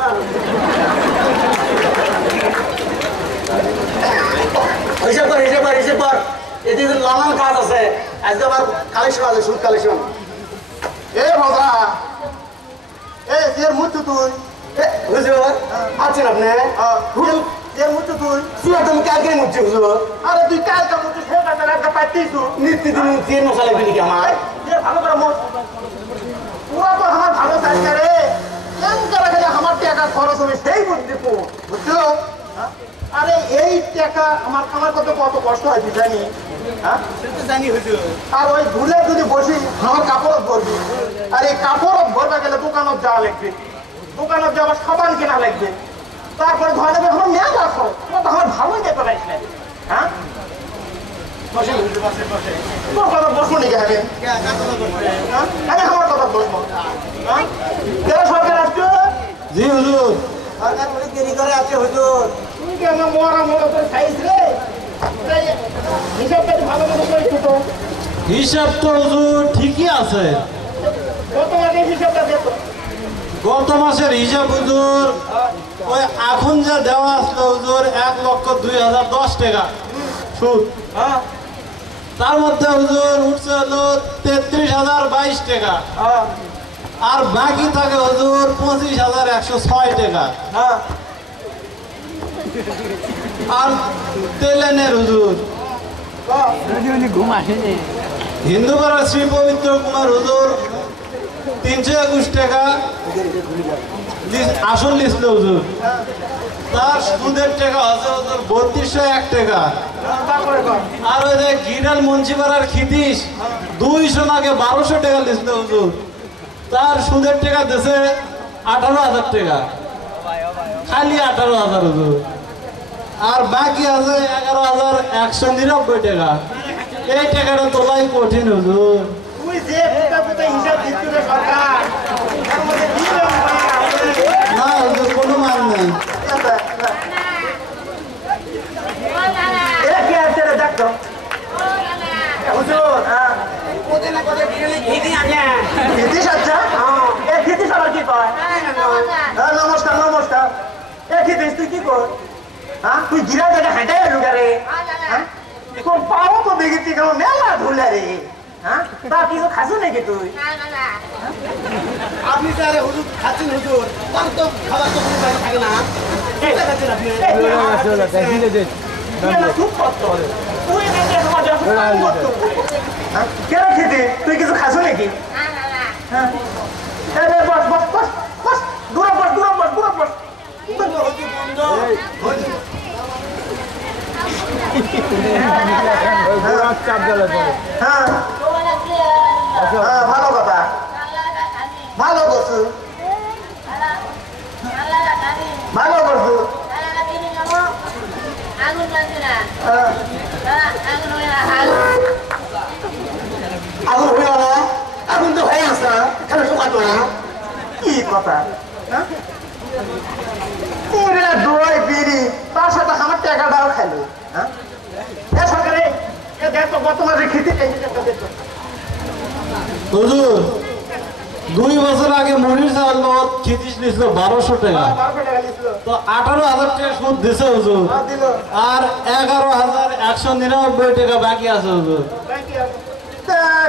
হিসাব কর হিসাব কর হিসাব কর, এদিকে নানান কাজ আছে। আজকে আবার কালেকশন আছে, সুদ কালেকশন। এ বাবা এ এর মুচ্ছু তুই হুজুর আছেন আপনি? হুজুর এর মুচ্ছু তুই তুই তুমি কালকে মুচ্ছি হুজুর। আরে তুই কাল কা মুচ্ছু সেটা তার একটা পাইতিস নিত্যদিন তেল মশলা লাগবে নাকি আমার? এ ভালো করে মোট পুরা তো আমার ভালো চাই করে কেন করে গেলে আমার টাকা খরচ হবে সেই বুঝতে পো বুঝছো? আরে এই টাকা আমার কত কত কষ্ট হয় তুই জানি? হ্যাঁ জানি হুজুর। আর ওই ধুলে যদি বসি আমার কাপড় ভরবি, আর এই কাপড় ভরবে গেলে দোকানত যাওয়া লাগবে, দোকানত যাওয়ার সাবান কেনা লাগবে, তারপরে ধরে নেবে আমার মেয়ে আসো, তোমার তো আমার ভালোই যেতে পারিস না। হ্যাঁ বসে বসে বসে তোর কথা বসবো নাকি? হবে আমি আমার কথা বসবো। হ্যাঁ কেন সরকার আসছো? জি হুজুর। সরকার অনেক দেরি করে আছে হুজুর। তুই কি আমার মরা মরা তোর খাইস রে? হিসাবটা ভালো মতো করিস তো। হিসাব তো হুজুর ঠিকই আছে। কত মাসের হিসাবটা দেখো। গত মাসের হিসাব হুজুর ওই এখন যা দেওয়া আসলো হুজুর 1,02,010 টাকা সুদ। হ্যাঁ তার মধ্যে হুজুর উঠছে হলো 33,022 টাকা, হ্যাঁ আর বাকি থাকে হুজুর 25,106 টাকা। হ্যাঁ আর তেলেনের হুজুর হিন্দু পাড়ার শ্রী পবিত্র কুমার হুজুর 321 টাকা আসল লিখলো হুজুর। তার সুদের টাকা হচ্ছে হুজুর 3201 টাকা। তারপরে কর। আর ওই যে গিরাল মুন্সিপাড়ার খিতিস 200 নাকে 1200 টাকা লিখলো হুজুর। তার সুদের টাকা দিছে 18,000 টাকা, খালি 18,000 হুজুর। আর বাকি আছে 11,190 টাকা। এই টাকাটা তোলাই কঠিন হুজুর। তুই যে পুতা হিসাব দিচ্ছ রে সরকার, তার মধ্যে দিলাম না হুজুর কোনো মান নেই। এরা কি আছে রে দেখো হুজুর? হ্যাঁ খিতিস আচ্ছা এ খিতিস আবার কি কয় নমস্কার নমস্কার এ খিতিস তুই কি কর হ্যাঁ তুই গিরা জায়গা হেঁটে ঢুকা রে তোর পাও তো দেখেছি কেন মেলা ধুলা রে হ্যাঁ তা কিছু খাসু নাকি তুই আপনি স্যার হুজুর খাচ্ছেন হুজুর তার তো খাবার তো কোনো বাড়ি থাকে না খুব কষ্ট তুই কেন খেতে তুই কিছু খাসু নাকি বস বস বস বস দূরে বস দূরে বস দূরে বস ভালো কথা ভালো করছু ভালো করছু আগুন হইল না আগুন তো হয়ে আসা কেন শোকাতো না কি কথা দই বিড়ি তার সাথে আমার টাকাটাও খাইলো হ্যাঁ সরকারে দেখো বর্তমানে খেতে হুজুর 2 বছর আগে মনির চাল খিতিস নিছিল 1200 টাকা তো 18,000 টাকা সুদ দিছে হুজুর আর 11,199 টাকা বাকি আছে হুজুর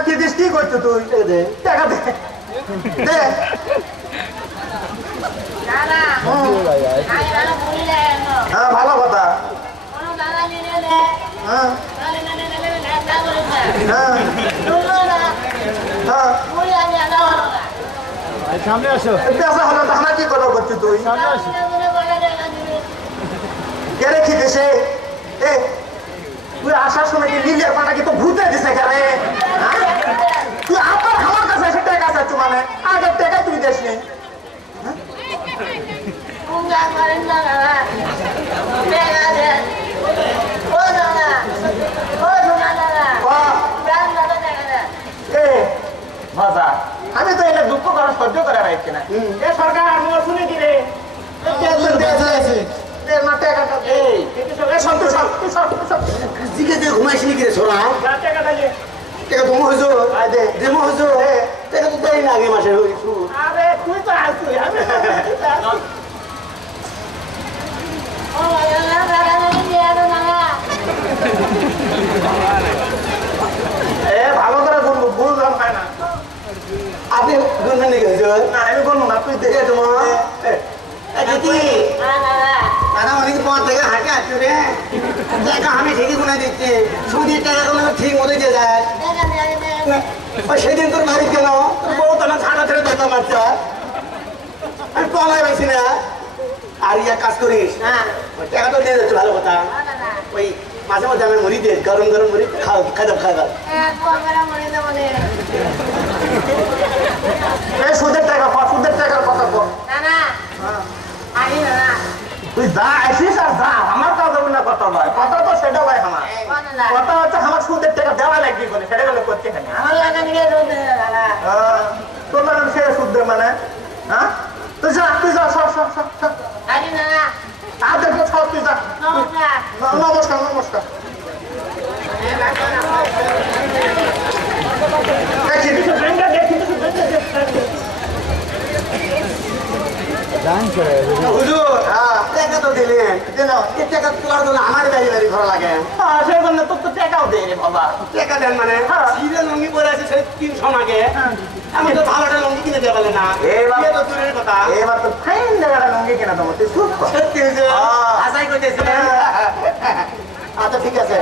খিতিস কি করছো তুই টাকা দে দে হ্যাঁ ভালো কথা হ্যাঁ সামনে আসো পেশা হলো তো আমার কি কথা করছিস তুই কে রেখি দেশে এ তুই আসার সময় কি নীলের পাটা কি তো ভূতে দিছে কারে তুই আমার কাছে এসে টাকা চাচ্ছ মানে আগের টাকায় তুই দেশ নেই আমি তো এটা দুঃখ করা সহ্য করে রাখছি না এ সরকার আর মোর শুনে কি রে ঘুমাইছি নাকি রে ছোড়া টাকা তুমি হয়েছো দেমো হয়েছো টাকা তো দেয় না আগে মাসে আরে তুই তো আসছিস ভালো করে গুনবো বুঝলাম খায় না আপনি গুনবেন নাকি হুজুর না আমি গুনবো না তুই দেখে তোমার দাদা অনেক পর থেকে হাঁটে আসছো রে টাকা আমি ঠিকই গুনে দিচ্ছি সুদের টাকা গুলো ঠিক মতো দিয়ে যায় সেদিন তোর বাড়ি কেন তোর বউ তো না ছাড়া ছেড়ে টাকা মারছে আমি পলাই পাইছি না আর ইয়া কাজ করিস হ্যাঁ টাকা তো দিয়ে যাচ্ছে ভালো কথা ওই মাঝে মাঝে আমি মুড়ি দিয়ে গরম গরম মুড়ি খাওয়া খাওয়া সুদের টাকার কথা বল তুই যা আসিস আর যা আমার কাজ হবে না কথা নয় কথা তো সেটা ভাই আমার কথা হচ্ছে আমার সুদের টাকা দেওয়া লাগবে বলে সেটা গেলে করতে হয় তোর মানে সে সুদ দে মানে হ্যাঁ তুই যা সব আর দেখো সব তুই যা নমস্কার নমস্কার টাকা তো দিলেন টাকা তোলার জন্য আমার বাড়ি বাড়ি ঘর লাগে সেই জন্য তোর তো টাকাও দে রে বাবা টাকা দেন মানে সিরে লঙ্গি পরে আছে সেই 300 আগে আমি তো ভালোটা লঙ্গি কিনে দিয়ে পারলে না তো দূরের কথা এবার তো ফাইন জায়গাটা লঙ্গি কিনা তোমার তুই সুখ সত্যি আশাই করতেছিলেন আচ্ছা ঠিক আছে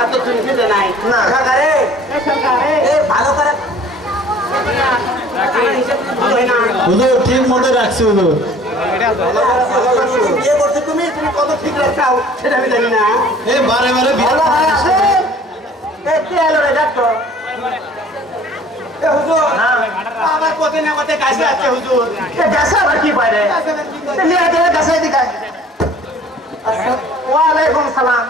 আর তো তুমি দিতে নাই না ভালো করে হুজুর ঠিক মতো রাখছি হুজুর বিয়ে করছো তুমি কত ঠিক রাখাও সেটা আমি জানি না এই বারে বারে ভালো হয় আছে কে এলো রে ডাক্তার হুজুর আমার পথে না পথে কাছে আছে হুজুর গাছে আবার কি পায় রে নিয়ে আয় গাছে দিকে ওয়ালাইকুম সালাম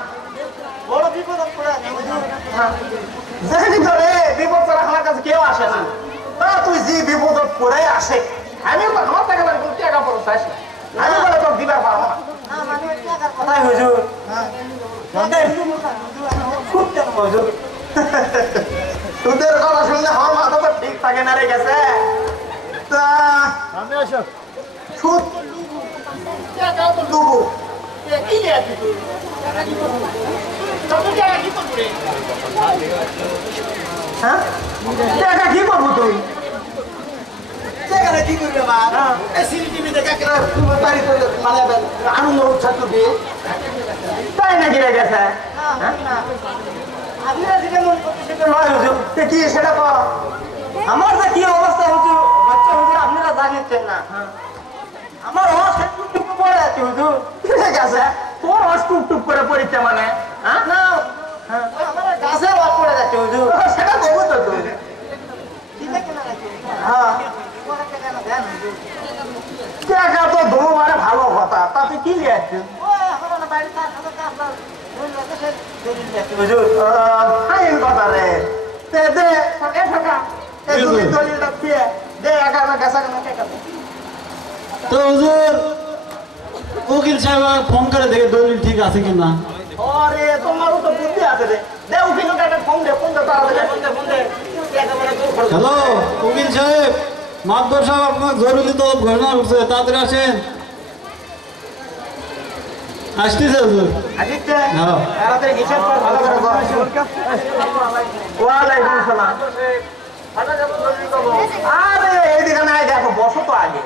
বড় বিপদ পড়ে হুজুর দেখি ধরে বিপদ ছাড়া আমার কাছে কেউ আসে না তুই যে বিপদ পড়ে আসে আমি আমার টাকা লাগবে টাকা পড়ে আসে আমি বলে তোর দিবার পারবো না কোথায় হুজুর খুব হুজুর কেনারে গেছে তা সুদ টাকা তো ডুবো কি আছে তুই হ্যাঁ টাকা কি করবো তুই কি করবে মানে আনন্দ উৎসাহ করবে তাই নাকি রে গেছে কি সেটা আমার যে কি অবস্থা হুজুর বাচ্চা হুজুর আপনারা জানিয়েছেন না আমার হস টুক পড়ে আছে হুজুর ঠিক আছে তোর হস টুক করে পড়িতে মানে না আমার গাছে হস পড়ে যাচ্ছে হুজুর সেটা বলবো তো তুই হ্যাঁ টাকা তো দু মানে ভালো কথা তাতে কি লিয়াচ্ছে হুজুর ফাইন কথা রে দে দলিলটা দিয়ে দে একা গাছা টাকা তো হুজুর উকিল সাহেব ফোন করে দেখে দলিল ঠিক আছে কিনা। আরে তোমারও তো বুদ্ধি আছে রে দে উকিল কাছে ফোন দে তাড়াতাড়ি ফোন দে হ্যালো উকিল সাহেব মাতবর সাহেব আপনার জরুরি তলব ঘোষণা করছে তাড়াতাড়ি আসেন। আসতেছে হুজুর। আসিচ্ছে হ্যাঁ তাড়াতাড়ি হিসাব কর ভালো করে ওয়ালাইকুম সালাম আরে এইদিকে নাই দেখো বসো তো আগে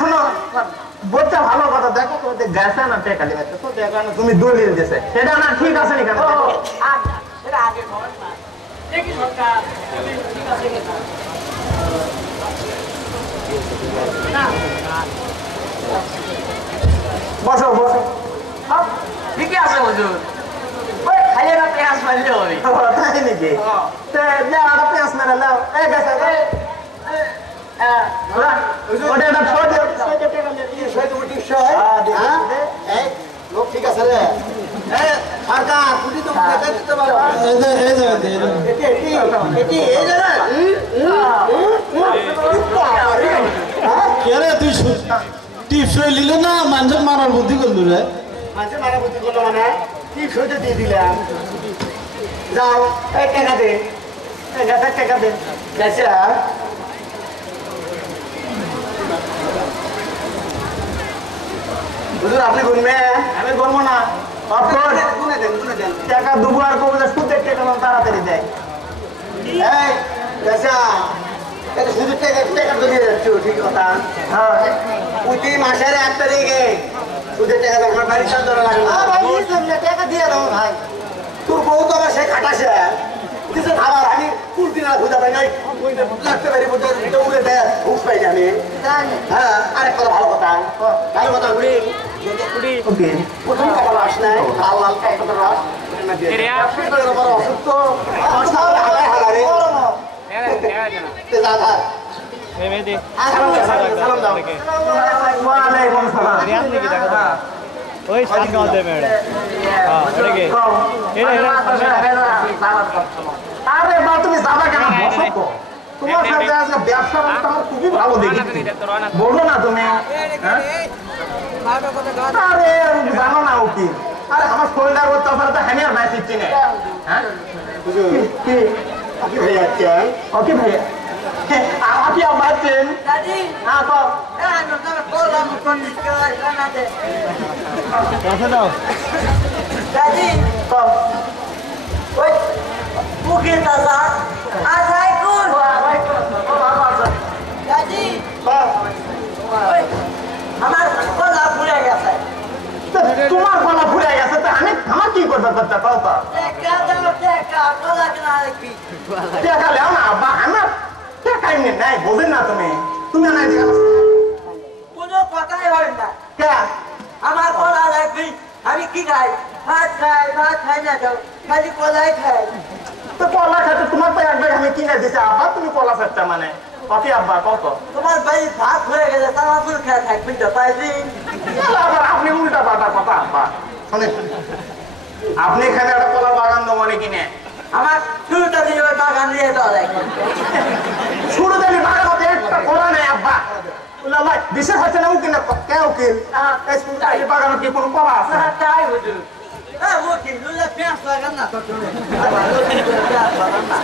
শোনো বলতে ভালো কথা দেখো তো গেছে না টেকালি গেছে তো দেখো না তুমি দলিল দিয়েছে সেটা না ঠিক আছে নি কেন বসো বসো ঠিকই আছে হুজুর ওই খাইয়ে না পেঁয়াজ মারলে হবে তাই নাকি পেঁয়াজ মেরে লাও এই গেছে লোক ঠিক আছে রে সরকার তুমি তো দিতে পারো তুই টিপসই লিলে না মানুষ মারার বুদ্ধি করলু রে মানুষের মারা বুদ্ধি করলো মানে টিপস হইতে দিয়ে দিলাম যাও এই টাকা দে টাকা দে গেছে হুজুর আপনি গুনবে আমি গুনবো না গুনে দেন টাকা দুবো আর কবলে সুদের টাকা তাড়াতাড়ি দেয় এই গেছা এটা শুধু টাকা ধরে যাচ্ছ ঠিক কথা হ্যাঁ প্রতি মাসের 1 তারিখে সুদের টাকা আমার বাড়ির সাথে ধরা লাগে না টাকা দিয়ে দাও ভাই তোর বউ তো আবার সে খাটাছে দিছে খাবার আমি কুলতি না খুঁজা পাই নাই লাগতে পারি বলতে উড়ে দেয় ঘুষ পাই আমি হ্যাঁ আরেক কথা ভালো কথা ঘুরি ওকে প্রথম কাটা রস নাই লাল লাল কাটা রস অসুস্থ ওয়ালাইকুম সালাম ওই সাতগাঁও দেবে আরে বা তুমি যাবা কেন বসো তো তোমার সাথে আজকে ব্যবসা করতে আমার খুবই ভালো দেখি বলো না তুমি আরে জানো না উকিল আরে আমার শরীরটা করতে তো হ্যাঁ আর ম্যাচ ইচ্ছি নেই হ্যাঁ কি আপনি হয়ে যাচ্ছে ওকে ভাইয়া আপনি আমার চেন দাদি হ্যাঁ তো বললাম কোন দিকে না দে কথা দাও দাদি ওই মুখে দাদা আলাইকুম দাদি ওই আমার গলা ফুলে গেছে তোমার গলা ফুলে গেছে তো আমি আমার কি করবে করতে কও তো গলা কেনা কি টাকা লেও না বা আমার টাকা এমনি নাই বোঝেন না তুমি নাই দিকে কোনো কথাই হয় না কে আমার গলা লাগবি আমি কি খাই ভাত খাই না যাও খালি কলাই খাই তো কলা খাতে তোমার তো একবার আমি কিনে দিছি আবার তুমি কলা খাচ্ছা মানে কত আব্বা কত তোমার ভাই ভাত হয়ে গেছে তারা ফুল খেয়ে থাকবি তো পাইছি আবার আপনি উল্টা পাল্টা কথা আব্বা শুনে আপনি এখানে একটা কলা বাগান দমনে কিনে আমার শুরুটা দিয়ে ওই বাগান দিয়ে দেওয়া যায় শুরু থেকে বাগান হতে একটা কলা নেই আব্বা ভাই বিশেষ হচ্ছে না উকিল কে উকিল এই বাগান কি কোনো কলা আছে তাই হুজুর হ্যাঁ ও কি লুলে পেঁয়াজ লাগান না তোর জন্য পেঁয়াজ লাগান না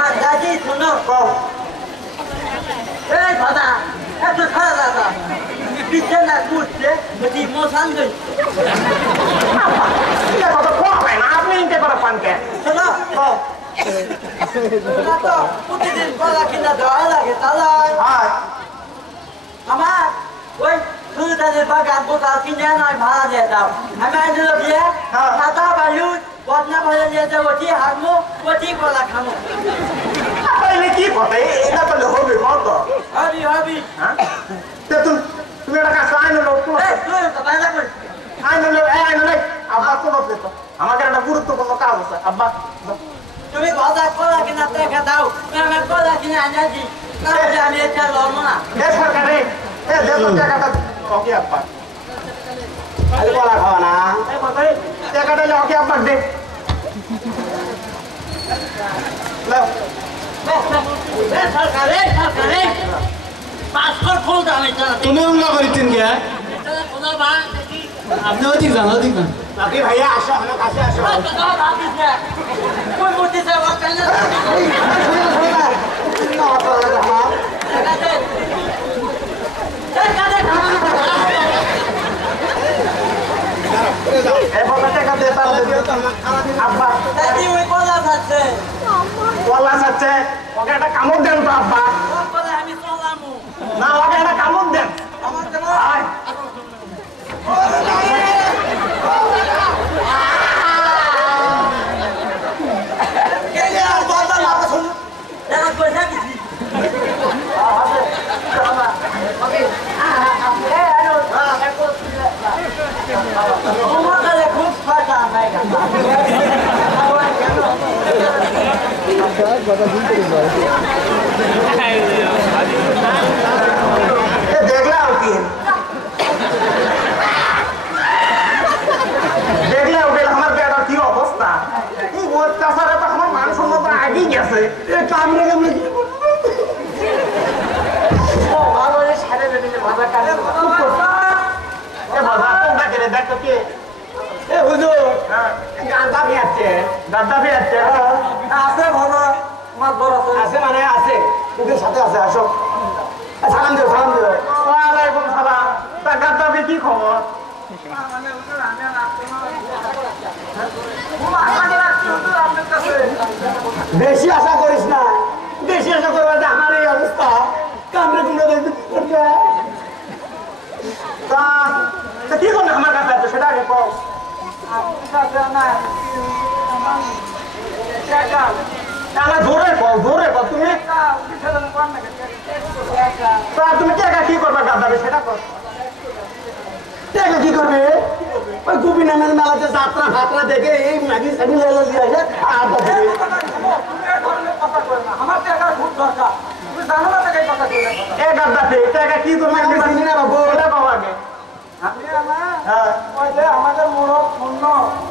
আর দাদি শোনো কও এই দাদা এত খারাপ দাদা বিছানা কুটছে যদি মশান গই কত কম হয় না আপনি ইনতে করে পান কে শোনো কও না তো প্রতিদিন কলা কিনা দেওয়া লাগে তাহলে আমার ওই সুলতানের বাগান বোতাল কিনে নয় ভাড়া দিয়ে দাও আমি আইনে দিয়ে সাদা বালু বদনা ভাড়া দিয়ে দেবো ওটি হারমো ওটি কলা খামো কি কথা এটা করলে হবে কত হবি হবি হ্যাঁ তুমি একটা কাজ আইন লোক তুই তো বাইরে কর আইন লোক আব্বা তো বলতে তো আমাদের একটা গুরুত্বপূর্ণ কাজ আছে আব্বা তুমি বাজার কলা কিনা টাকা দাও আমি কলা কিনে আনা দি তাহলে আমি এটা লড়বো না এ সরকারে এ দেব টাকাটা ওকে আব্বা আরে বলা খাওয়া না এই কথা টাকাটা ওকে আব্বা দে লাও সরকারে পাঁচশো ফুল দাম এটা তুমি উল্লা করিতেন কে কোনা বা আপনি ওদিক যান ওদিক যান বাকি ভাইয়া আসো আমার কাছে আসো কোন মূর্তি সে বাচ্চা না এই কথা টাকা দে তাহলে আব্বা দাদি ওই কলা খাচ্ছে ওয়াল্লা সাচ্ছে ওকে একটা কামড় দেন তো আব্বা বলে আমি চলামু না ওকে একটা কামড় দেন আমার দেব আয় দেখা পয়সা কিছু খুব ফাটা দেখলাম কি দেখলে ওকে আমার বেটার কি অবস্থা এই অত্যাচারে তো আমার মান সম্মান আগেই গেছে কামড়ে কামড়ে কি দেখো কি এ হুজুর গান্দা ফিয়াচ্ছে আছে ভালো আমার বড় আছে মানে আছে তোদের সাথে আছে আসো সালাম দিও ওয়ালাইকুম সালাম তা গাদ্দাফি কি খবর বেশি আশা করিস না বেশি আশা করবা যে আমার এই অবস্থা কামড়ে কুমড়ে দেখতে তা কি করবে আমার কাছে আছে সেটা আগে কও তাহলে জোরে কও তুমি তা তুমি টাকা কি করবে গাদ্দাফি সেটা কও টাকা কি করবে ওই গোপী নামের মেলাতে যাত্রা ফাত্রা দেখে এই ম্যাগি স্যাগি লেলে দিয়ে আসে আর দেবে আমার টাকা খুব দরকার তুমি জানো না টাকা কথা বলে এ গাদ্দাফি টাকা কি করবে আমি চিনি না বাবু। সেটা কও আগে আমি না হ্যাঁ ওই যে আমাদের মুরব পূর্ণ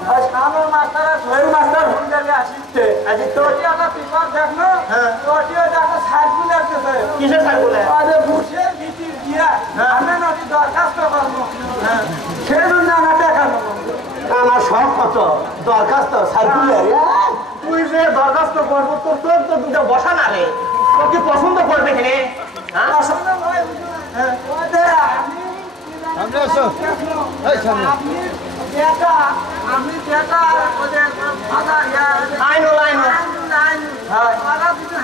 ওই সামনের মাস্টার সোহেল মাস্টার হুন্ডারে আসিচ্ছে আজ তো তোটি একটা পেপার দেখলো হ্যাঁ। তোটিও দেখো সার্কুল আসতেছে কিসের সার্কুলার আরে বুঝের ভিতর দিয়া হ্যাঁ। আমরা নদী দরখাস্ত করবো হ্যাঁ সেই জন্য আমার টাকা নেবো আমার শখ কত দরখাস্ত সার্কুলার তুই যে দরখাস্ত করবো তোর তো দুটো বসা না রে তোর কি পছন্দ করবে কিনে হ্যাঁ পছন্দ নয় হুজুর। ওই যে আপনি আপনি যেটা আমি যেটা ওদের ভাষা আইনো হ্যাঁ।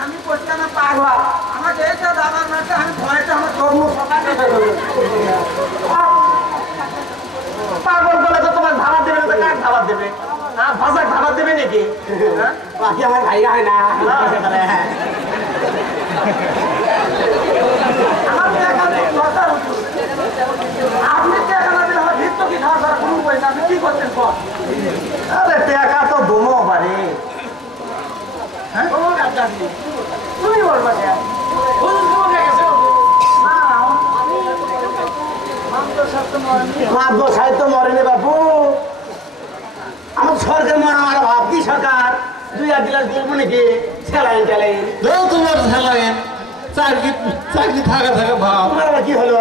আমি করতে না পাগলা আমাকে এইটা দাবার মাঠে আমি ভয়টা আমার ধর্ম সকালে পাগল বলে তো তোমার ধাবা দেবে না তো কাক ধাবা দেবে হ্যাঁ ভাষাক ধাবা দেবে নাকি হ্যাঁ বাকি আমার ভাই হয় না আমার টাকা তো দরকার হতো। আপনি টাকা না দিলে আমার ভিত্ত কি খাওয়া ছাড়া কোনো উপায় না। আপনি কি করতেন কর আরে টাকা তো দমো পারে তুমি বলবা যে হুজুর তোমার গেছে না আমি মানতো সত্য মরনি মাধ্য সাহিত্য মরেনি বাবু আমার সরকার মনে আমার ভাব কি সরকার 2 গ্লাস বলবো নাকি স্যালাইন ট্যালাইন তোমার লাগে চাকরি থাকা ভাব তোমার আবার কি হলো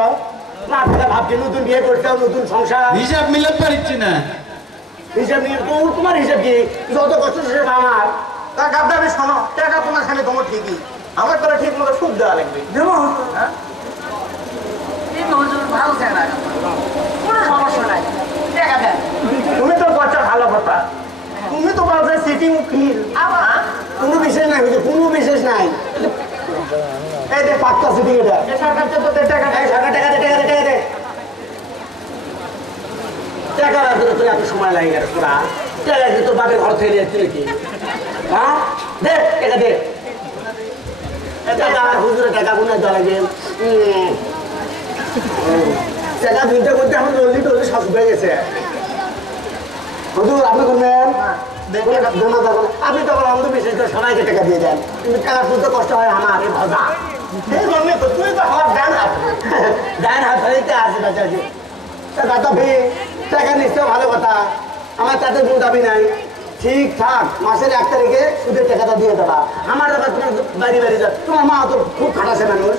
না থাকা ভাবছি নতুন বিয়ে করতে হবে, নতুন সংসার হিসাব মিলাতে পারছি না হিসাব নিয়ে তোমার হিসাব কি যত কষ্ট হিসেবে আমার তা গাদ্দারি শোনো টাকা তোমার খালি তোমার ঠিকই আমার করে ঠিক মতো সুদ দেওয়া লাগবে দেবো ভালো চায় না কোনো সমস্যা নাই টাকা দেন তুমি তো করছো ভালো কথা তুমি তো বলছো সিটিং উকিল আবার কোনো বিশেষ নাই বুঝলি কোনো বিশেষ নাই এই দে পাক্কা সিটিং এটা সরকার তো তোদের টাকা এই সরকার টাকা দে টাকা দে টাকা দে টাকা রাখতে তোর এত সময় লাগে গেল তোরা টাকা দিয়ে তোর বাপের ঘর থেকে যাচ্ছি নাকি হ্যাঁ দে টাকা দে টাকা হুজুরের টাকা গুনে দেওয়া লাগে টাকা দুইটা করতে আমার জলদি টলদি সব হয়ে গেছে হুজুর আপনি করবেন আপনি তো আবার অন্ধবিশ্বাস করে সবাইকে টাকা দিয়ে দেন কিন্তু টাকা তুলতে কষ্ট হয় আমার এই ভজা সেই জন্য তো তুই তো আমার ডান হাত ডান হাত ধরেতে আছে বাচ্চাকে দাদা ভাই টাকা নিশ্চয় ভালো কথা আমার তাতে কোনো দাবি নাই ঠিকঠাক মাসের 1 তারিখে সুদের টাকাটা দিয়ে দেবা আমার আবার তোমার বাড়ি বাড়ি যা তোমার মা তো খুব খাটাছে মানুষ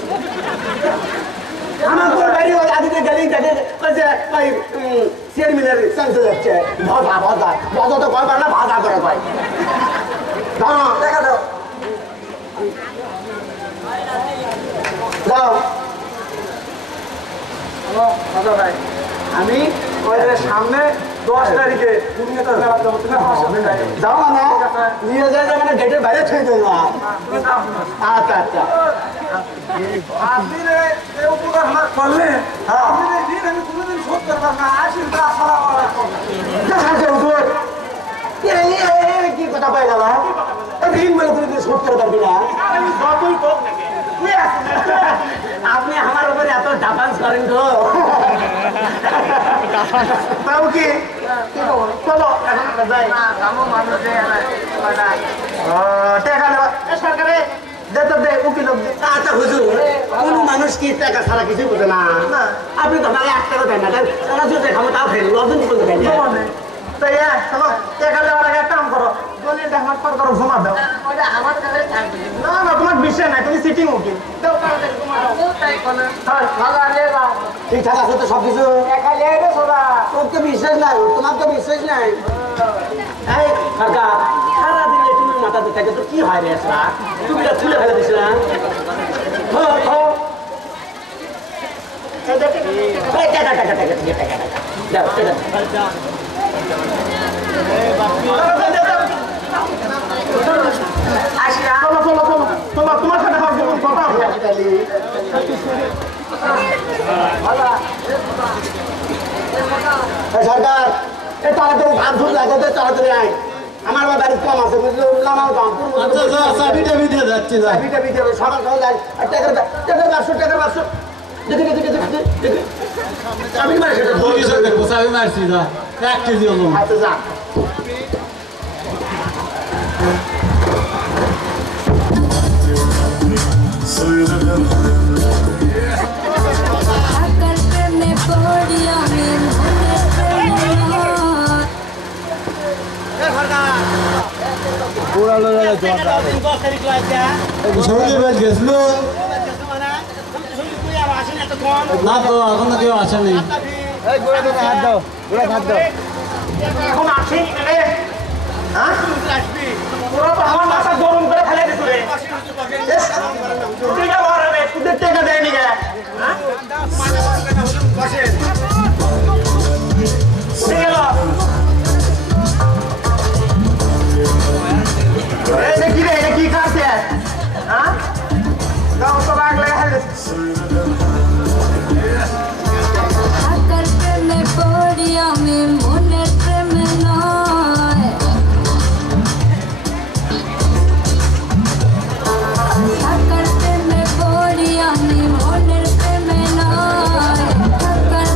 আমার তোর বাড়ি আদিতে গেলেই তাকে ওই চেয়ারম্যানের চান্সে যাচ্ছে ভজা ভজা ভজা তো করবার না ভাজা করে কয় দাও টাকা দাও দাও দাদা ভাই আমি ওই যে সামনে 10 তারিখে পুরুলিয়াতে মেলা যাবো তুমি যাও না নিয়ে যায় মানে গেটের বাইরে থই দেব আচ্ছা আচ্ছা আপনি এই উপকার আমার করলে আপনি এই দিন আমি কোনোদিন শোধ করবার না আসিস আসসালামু আলাইকুম দেখাচ্ছে হুজুর কি কথা পাই গেল ঋণ বলে কোনোদিন শোধ করে পারবি না যতই হোক নাকি তুই আসিস আপনি আমার উপরে এত ডাফান্স করেন তো তাও কি চলো এখন আমরা যাই টাকা নেওয়া সরকারে যেতে দে উকিল আচ্ছা হুজুর কোন মানুষ কি টাকা ছাড়া কিছু বোঝে না আপনি তো আমাকে 1 টাকা দেন না ওরা যদি খাবো তাও ফেরি লজন বলতে দেন তাই চলো টাকা নেওয়ার আগে কাম করো দলিলটা আমার পর করো জমা দাও ওটা আমার কাছে থাকবে না না তোমার বিষয় নাই তুমি সিটিং উকিল দাও তাড়াতাড়ি তোমার তাই কোন ভালো আলে যাও ঠিকঠাক আছে তো সবকিছু দেখা লেগে সোদা তোর তো বিশ্বাস নাই তোমার তো বিশ্বাস নাই এই সরকার সারাদিন তুমি মাথাতে থাকে তো কি হয় রে আসরা তুমি এটা খুলে ফেলে দিস না টাকা টাকা টাকা টাকা টাকা দাও টাকা চলো চলো চলো চলো তোমার সাথে আমার যেমন কথা সরকার এই তাড়াতাড়ি ভাত ধুল লাগে তাড়াতাড়ি আয় আমার বাড়ির কম আছে বুঝলাম আচ্ছা যা চাবি টাবি দিয়ে যাচ্ছি যা সকাল সকাল যাই আর টাকার 500 দেখি চাবি মারে সেটা তোর কিছু দেখবো চাবি মারছি যা 1 কেজি হলো আচ্ছা যা আকার প্রেমে পড়ি আমি মনে প্রেমে সৌদি বেশ গেছিল না তো এখন তো কেউ আসেনি এখন আসি হ্যাঁ তোরা তো আমার মাথা গরম করে ফেলে দিস রে তুই যা মারবে তোদের টাকা দেয়নি গে হ্যাঁ উঠে গেল এই কি রে এটা কি খাচ্ছে হ্যাঁ গাও তো লাগলে হেলে আকার প্রেমে পড়ি আমি মনে প্রেমে নয় আকার প্রেমে পড়ি আমি মনের প্রেমে নয় আকার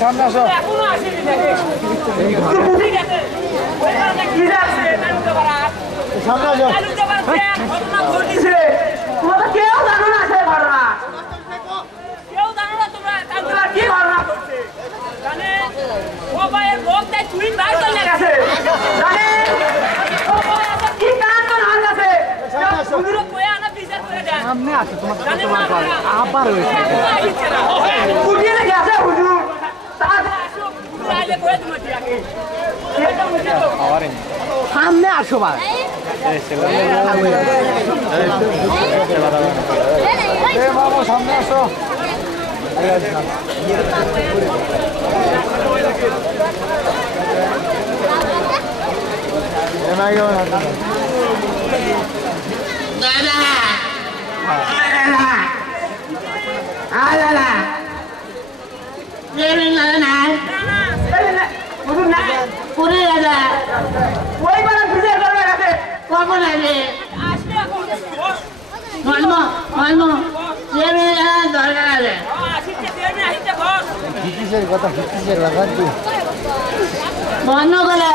সামনে আসো এখনো আসেনি দেখে ঠিক আছে ওই কারণে কি যাচ্ছে সামনে আসো ঘটনা ঘটিছে তোমরা কেউ জানো না সে ঘটনা কেউ জানো না তোমরা কি ঘটনা ঘটছে জানে ও ভাইয়ের লোক তাই তুই তাই চলে গেছে জানে ও ভাই আবার কি কাণ্ড হয়ে গেছে হুজুর কই আনা বিচার করে দেন সামনে আসো তোমার জানে আবার হয়েছে উঠিয়ে গেছে হুজুর তাড়াতাড়ি আসো হুজুর আইলে করে তুমি আগে এটা মুখে তো সামনে আসো ভাই বাবু সামনে আসো ওই বারা বিচার করবে গেছে কখন আসবে আসবে এখন মালম দরকার আছে আসিতে দেন আসিতে বস ব্রিটিশের কথা ব্রিটিশের লাগান তুই বন্ধ করে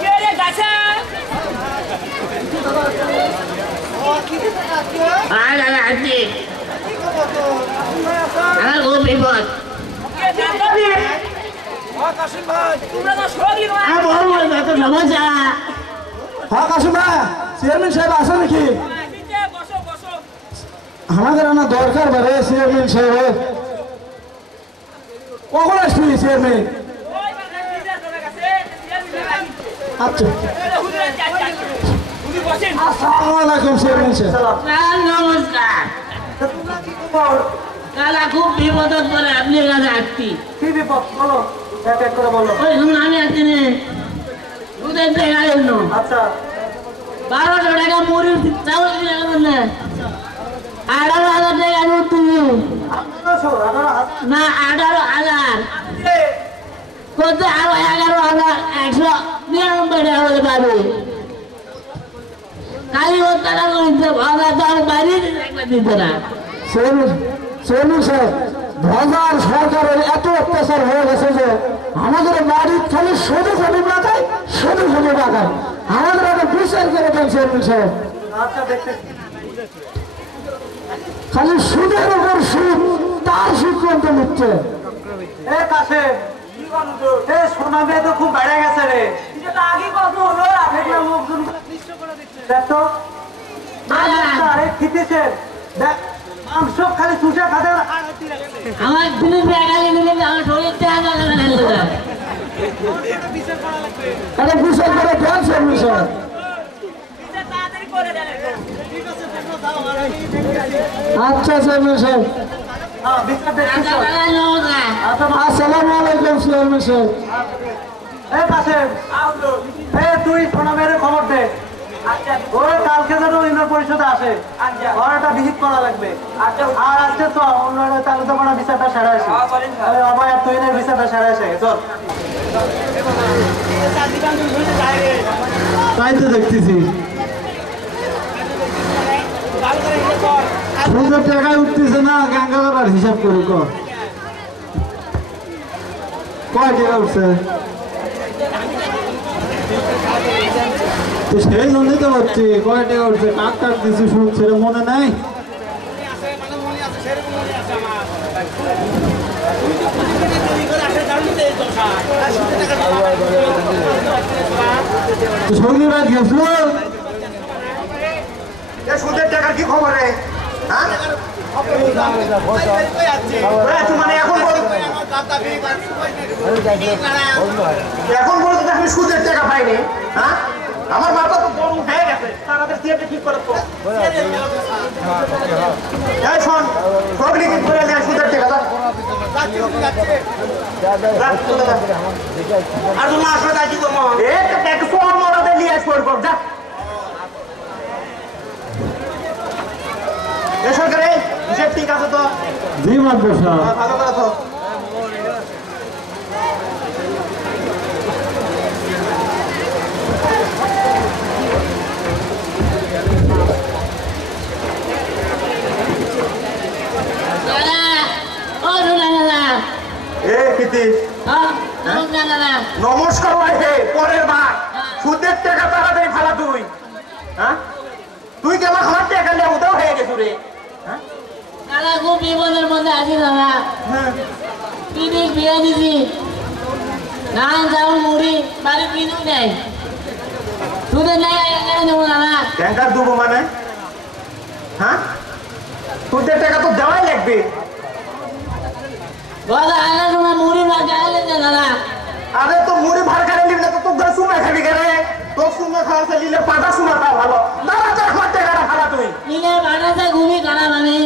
কে রে গাছা আর দাদা আসছি আমার খুব বিপদ কে জানবি তোমরা তো সবই না আর বলবো এত সমস্যা হ্যাঁ কাসুমা চেয়ারম্যান সাহেব আসো নাকি আসিতে বসো বসো আমাদের না দরকার বারে চেয়ারম্যান সাহেব কখন আসবি চেয়ারম্যান ওই বারা বিচার করে গেছে আচ্ছা হুজুর যাচ্ছে হুজুর বসেন আসসালামু আলাইকুম চেয়ারম্যান সাহেব নমস্কার কালা খুব বিপদত পরে আপনি কাছে আসছি কি বিপদ বলো এক এক করে বলো ওই শুনুন আমি আসছি নে দুধের টাকা জন্য আচ্ছা 1200 টাকা মুড়ির চাউল কিনে গেলেন না 18,000 টাকা দুধ তুমি 1800 না 18,000 কত আরো 11,199 টাকা হতে পারবে কালি ও তারা করতে ভাঙা তার বাড়ি একবার দিতে না চেয়ারম্যান সাহেব বাজার সরকারের এত অত্যাচার হয়ে গেছে যে আমাদের বাড়ির খালি শুধু শুধু টাকায় শুধু শুধু টাকায় আমাদের একটা বিচার করে দেন চেয়ারম্যান সাহেব খালি সুদের উপর সুদ তার সুদ পর্যন্ত নিচ্ছে এ কাছে এ সোনা মেয়ে তো খুব বেড়ে গেছে রে এটা আগে কত হলো দেখলে লোকজন দেখো আরে খিতেছে দেখ মাংস খালি চুষে খাতে আমার দিনের টাকা দিলে আমার শরীর টাকা লাগে না আরে বিচার করে দেন চেয়ারম্যান সাহেব এটা তাড়াতাড়ি করে দেন আচ্ছা চেয়ারম্যান সাহেব আসসালামু আলাইকুম চেয়ারম্যান সাহেব এই পাশে তুই সোনা মেয়ের খবর দে ওরা কালকে যেন ইউনিয়ন পরিষদে আসে ওর একটা ভিজিট করা লাগবে আর আজকে তো অন্য তালুতে পড়া বিচারটা সেরা আসে আমার আর তুই বিচারটা সেরা আসে চল তাই তো দেখতেছি সুদের টাকায় উঠতেছে না গাঙ্গা করার হিসাব করি কয় টাকা উঠছে তো সেই জন্যই তো হচ্ছে কয় টাকা উঠছে কাক কাক দিচ্ছি সুদ ছেড়ে মনে নাই তো সঙ্গী রাত গেছিল সুদের টাকার কি খবর রে হ্যাঁ মানে এখন পর্যন্ত আমি সুদের টাকা পাইনি হ্যাঁ আমার মাথা তো গরম হয়ে গেছে তাদের সিএটা ঠিক করে তো এই শোন সবলি কি করে নেয় সুদের টাকা আর তুমি আসলে তাই কি করবো এক সব মরাতে নিয়ে আস করবো যা সরকারে হিসেব ঠিক আছে তো? জি মাদবর সাহেব। ভালো করে তো। নমস্কার ভাইহে পরের বার সুদের টাকা তাড়াতাড়ি ফেলা তুই। হ্যাঁ তুই কেমন আমার টাকা নিয়ে উদাও হয়ে গেছো রে? কালা খুব বিপদের মধ্যে আছি দাদা। বিদেশ বিয়ে দিছি, ধান চাউল মুড়ি বাড়ির কিছু নেই, সুদের টাকা এখানে দেবো দাদা। ট্যাঙ্কার দেবো মানে? হ্যাঁ সুদের টাকা তো দেওয়াই লাগবে। দাদা আগে তোমার মুড়ি ভাত খাইলে দাদা। আরে তো মুড়ি ভাত খাইলে নিবি না তো তোর ঘরে সুমা খাবি কেন? তোর সুমা খাওয়াতে নিলে পাতা সুমা খাওয়া ভালো। তাড়াতাড়ি আমার টাকাটা ফালা তুই। নিলে বানাতে খুবই খারাপ আমি।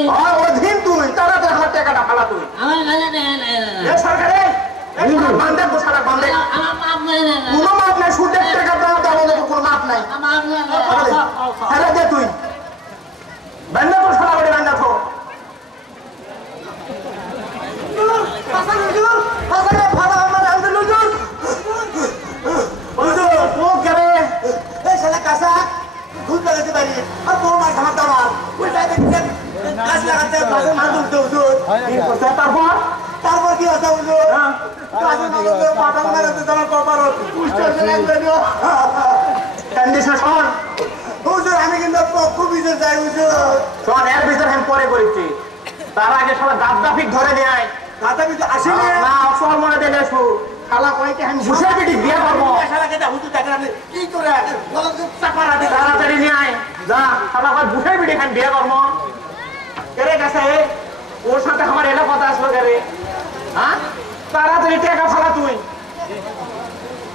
অধীন তুই, তাড়াতাড়ি আমার টাকাটা ফালা তুই। আমার কাছে টাকা নাই দাদা। এ সরকারে বান্ধে বসারা বান্ধে আমার মাপ নাই দাদা। কোনো মাপ নাই, সুদের টাকা দেওয়া দেওয়া বলে কোনো মাপ নাই। মাপ নাই ছেড়ে দে তুই, বান্ধে বসারা বলে বান্ধে থো। তারপর কি আছে আমি কিন্তু খুব বিচার চাই শোন, এর বিচার আমি পরে করেছি। তার আগে সবাই গাদ্দাফিক ধরে দেয়। গাদ্দাফি তো আসেনি না, অসল মনে দিলে খালা কয়েকে আমি ঘুষের পিঠি বিয়ে করবো। কি করে তাড়াতাড়ি নিয়ে আয় যা, খালা কয় ঘুষের পিঠি খান বিয়ে করবো। কেরে গেছে ওর সাথে আমার এলো কথা আসলো কেরে? হ্যাঁ তাড়াতাড়ি টাকা ফালা তুই।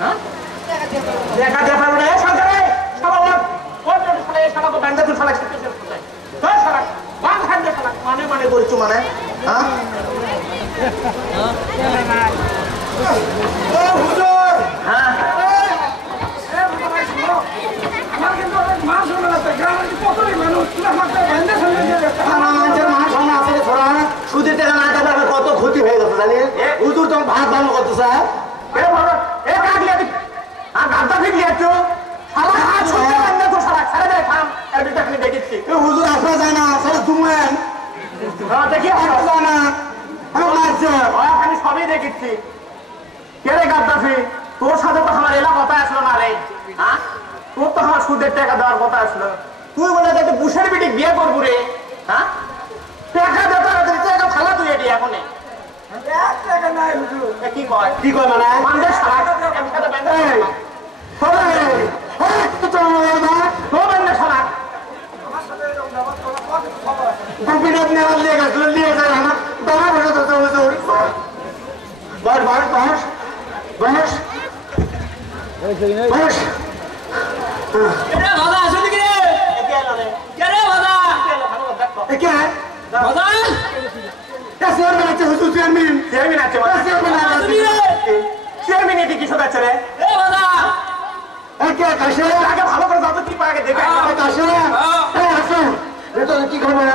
হ্যাঁ দেখা দেখা সরকারে মানে মানে করছো মানে? হ্যাঁ সুদের টাকা না দেবে কত ক্ষতি হয়ে গেছে জানি। হুজুর তোমার ভাত ভালো করতো স্যার। হুজুর আসা যায় না, তুমেন দেখি যায় না, আমি সবই দেখেছি। কে রে গাদ্দাফি, তোর সাথে তো আমার এলা কথা আসলো না রে। হ্যাঁ তোর তো আমার সুদের টাকা দেওয়ার কথা আসলো, তুই বলে তুই বুসের বিটি বিয়ে করবো রে। হ্যাঁ টাকা দে তাড়াতাড়ি, টাকা ফালা তুই এটি এখন। কি কয় কি কয় মানে? ভালো করে যাবো কি পাগে দেখে কি খবর?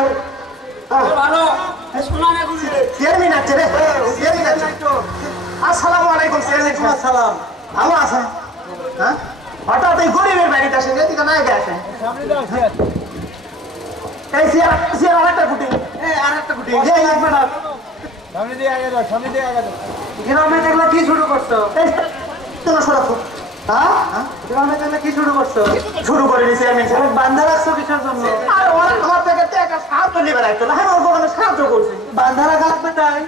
আসসালামু আলাইকুম। সালাম, ভালো আছেন? হ্যাঁ হঠাৎ এই গরিবের বাড়িতে আসেন, এদিকে না গেছে আরেকটা কুটি, আরেকটা কুটি গ্রামে দেখলে কি শুরু করছো? কি শুরু করছো? শুরু করে দিছি আমি। বান্ধা রাখছো কিসের জন্য? আমার থেকে টাকা সাহায্য নিবে রাখতো না, হ্যাঁ ওখানে সাহায্য করছি। বান্ধা রাখা লাগবে তাই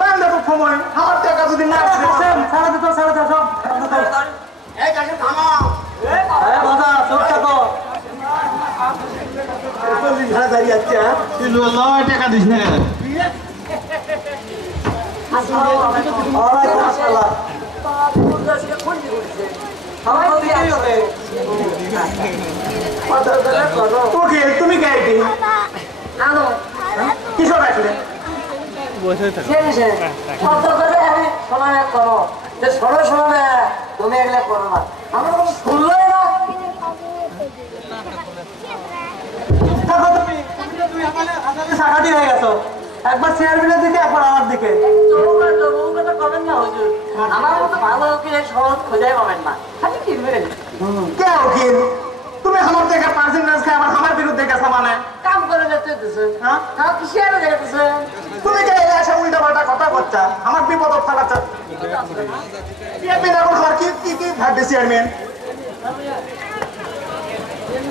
বান্ধা তো সময় আমার টাকা যদি না সারা দিত সারা দিত সব টাকা দিস না তুমি গাইবি কিসব আসলে? তুমি এগুলো করো না, আমরা কোনো শুনলোই না। তুমি সাকাটি হয়ে গেছো, একবার চেয়ারম্যানের দিকে একবার আমার দিকে। করবেন না হুজুর, আমার মতো ভালো উকিল সহজ খোঁজাই পাবেন না। খালি কিনবেন কে উকিল? তুমি আমার দেখা পার্সেন্টেজ খাই আমার বিরুদ্ধে গেছো মানে? কাম করে যেতে দিছে, হ্যাঁ হ্যাঁ কিসের দেখতেছে? তুমি কে এসে উল্টা পাল্টা কথা বলছা? আমার বিপদ ফেলাচ্ছ। চেয়ারম্যান এখন আমার কি কি কি ভাববে চেয়ারম্যান?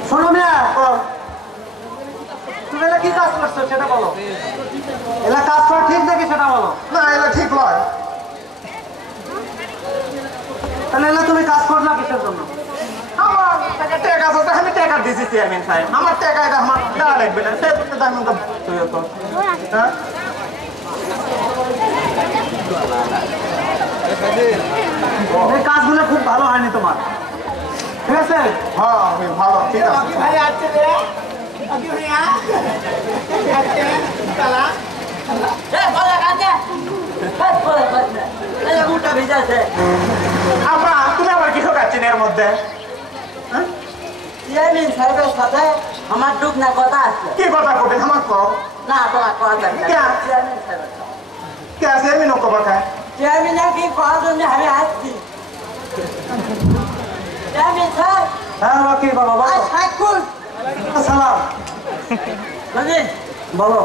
শোনো মিয়া, তুমি এলা কি কাজ করছো সেটা বলো। এলা কাজ করা ঠিক নাকি সেটা বলো। না এটা ঠিক নয়। তাহলে এলা তুমি কাজ করলা কিসের জন্য? আমার টাকা আছে, আমি টাকা দিয়েছি চেয়ারম্যান সাহেব। আমার টাকা এটা আমার দেওয়া লাগবে না, সে করতে আমি ওটা হ্যাঁ এই কাজগুলো খুব ভালো হয়নি তোমার, ঠিক আছে? হ্যাঁ ভালো ঠিক আছে। আমরা তুমি আবার কিছু খাচ্ছেন এর মধ্যে? চেয়ারম্যান সাহেবের সাথে আমার টুক না কথা আছে। কি কথা করবেন আমার কো? না তোমার কথা যাবে না। কে? চেয়ারম্যান সাহেবের কে আছে আমি নক কথা? চেয়ারম্যান কি করার জন্য আমি আসছি। চেয়ারম্যান সাহেব, হ্যাঁ বাকি বাবা বলো। সাইকুল সালাম, বুঝলেন, বলো।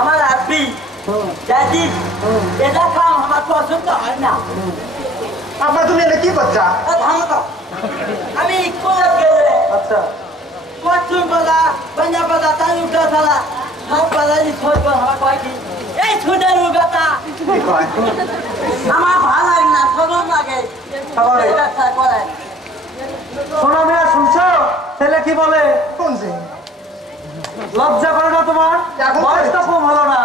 আমার আপনি দাদি এটা কাম আমার পছন্দ হয় না। আব্বা তুমি এটা কি করছা? আমি কোথাও গেলে আচ্ছা, কচুর পাতা, পাঞ্জা পাতা, তালু পাতা, সব পাতা ছোট আমার কয়েকটি এই ছোটের উগাতা কি কয়? আমার ভালো লাগে না, সরম লাগে। স্বাভাবিক। এই ব্যবসা করে শোনো মিয়া, শুনছো ছেলে কি বলে? শুনছি। লজ্জা করে না তোমার? এখন বয়স তো কম হলো না,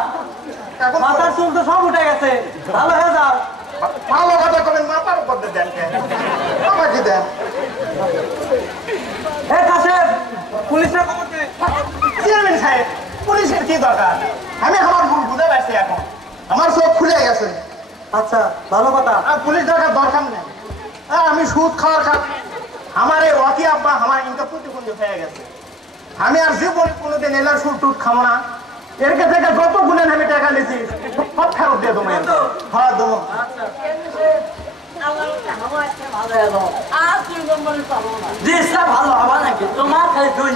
এখন মাথার চুল তো সব উঠে গেছে, ভালো হয়ে যাও। ভালো কথা করবেন, মাথার উপর দিয়ে দেন কে? আমাকে দেন। এ কাশেম, পুলিশের খবর দে। চেয়ারম্যান সাহেব, পুলিশের কি দরকার? আমি আমার ভুল বুঝে পারছি এখন। আমার চোখ খুলে গেছে। আচ্ছা, ভালো কথা। আর পুলিশ দরকার নেই। আমি সুদ খাওয়ার আমার এই ওয়াকি আব্বা আমার ইনকাম প্রতিবন্ধী হয়ে গেছে। আমি আর জীবনে কোনোদিন এলার সুদ টুদ খাবো না। এর কাছে যত গুণেন আমি টাকা নিয়েছি সব ফেরত দিয়ে দেবো। হ্যাঁ দেবো। ভালো হবে নাকি তোমার খালি দুই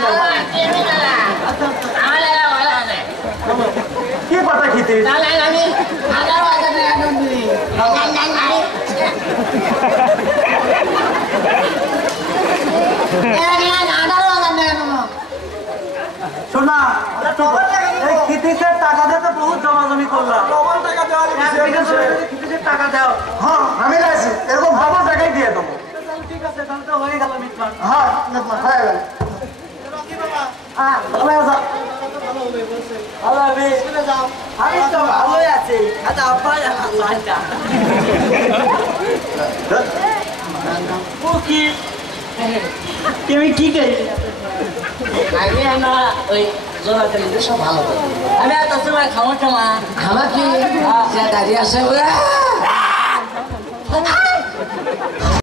কি কথা খেতে? শোনা, এই খিতিসের টাকা দিয়ে তো বহুত জমাজমি করলাম। খিতিসের টাকা দাও। হ্যাঁ আমি আছি, এরকম ভাবো টাকাই দিয়ে দেবো। ঠিক আছে, তাহলে তো হয়ে গেল মিটমান। হ্যাঁ মিটমাট হয়ে গেল। হ্যাঁ, ভালো হয়ে যাও। ভালো হবে। আমি তো ভালোই আছি, আচ্ছা আব্বা লাইনটা কি তুমি কি করি? আমি আমরা ওই জোড়া করি সব ভালো করি। আমি এত সময় খাওয়া টামা আমার কি দাঁড়িয়ে আসে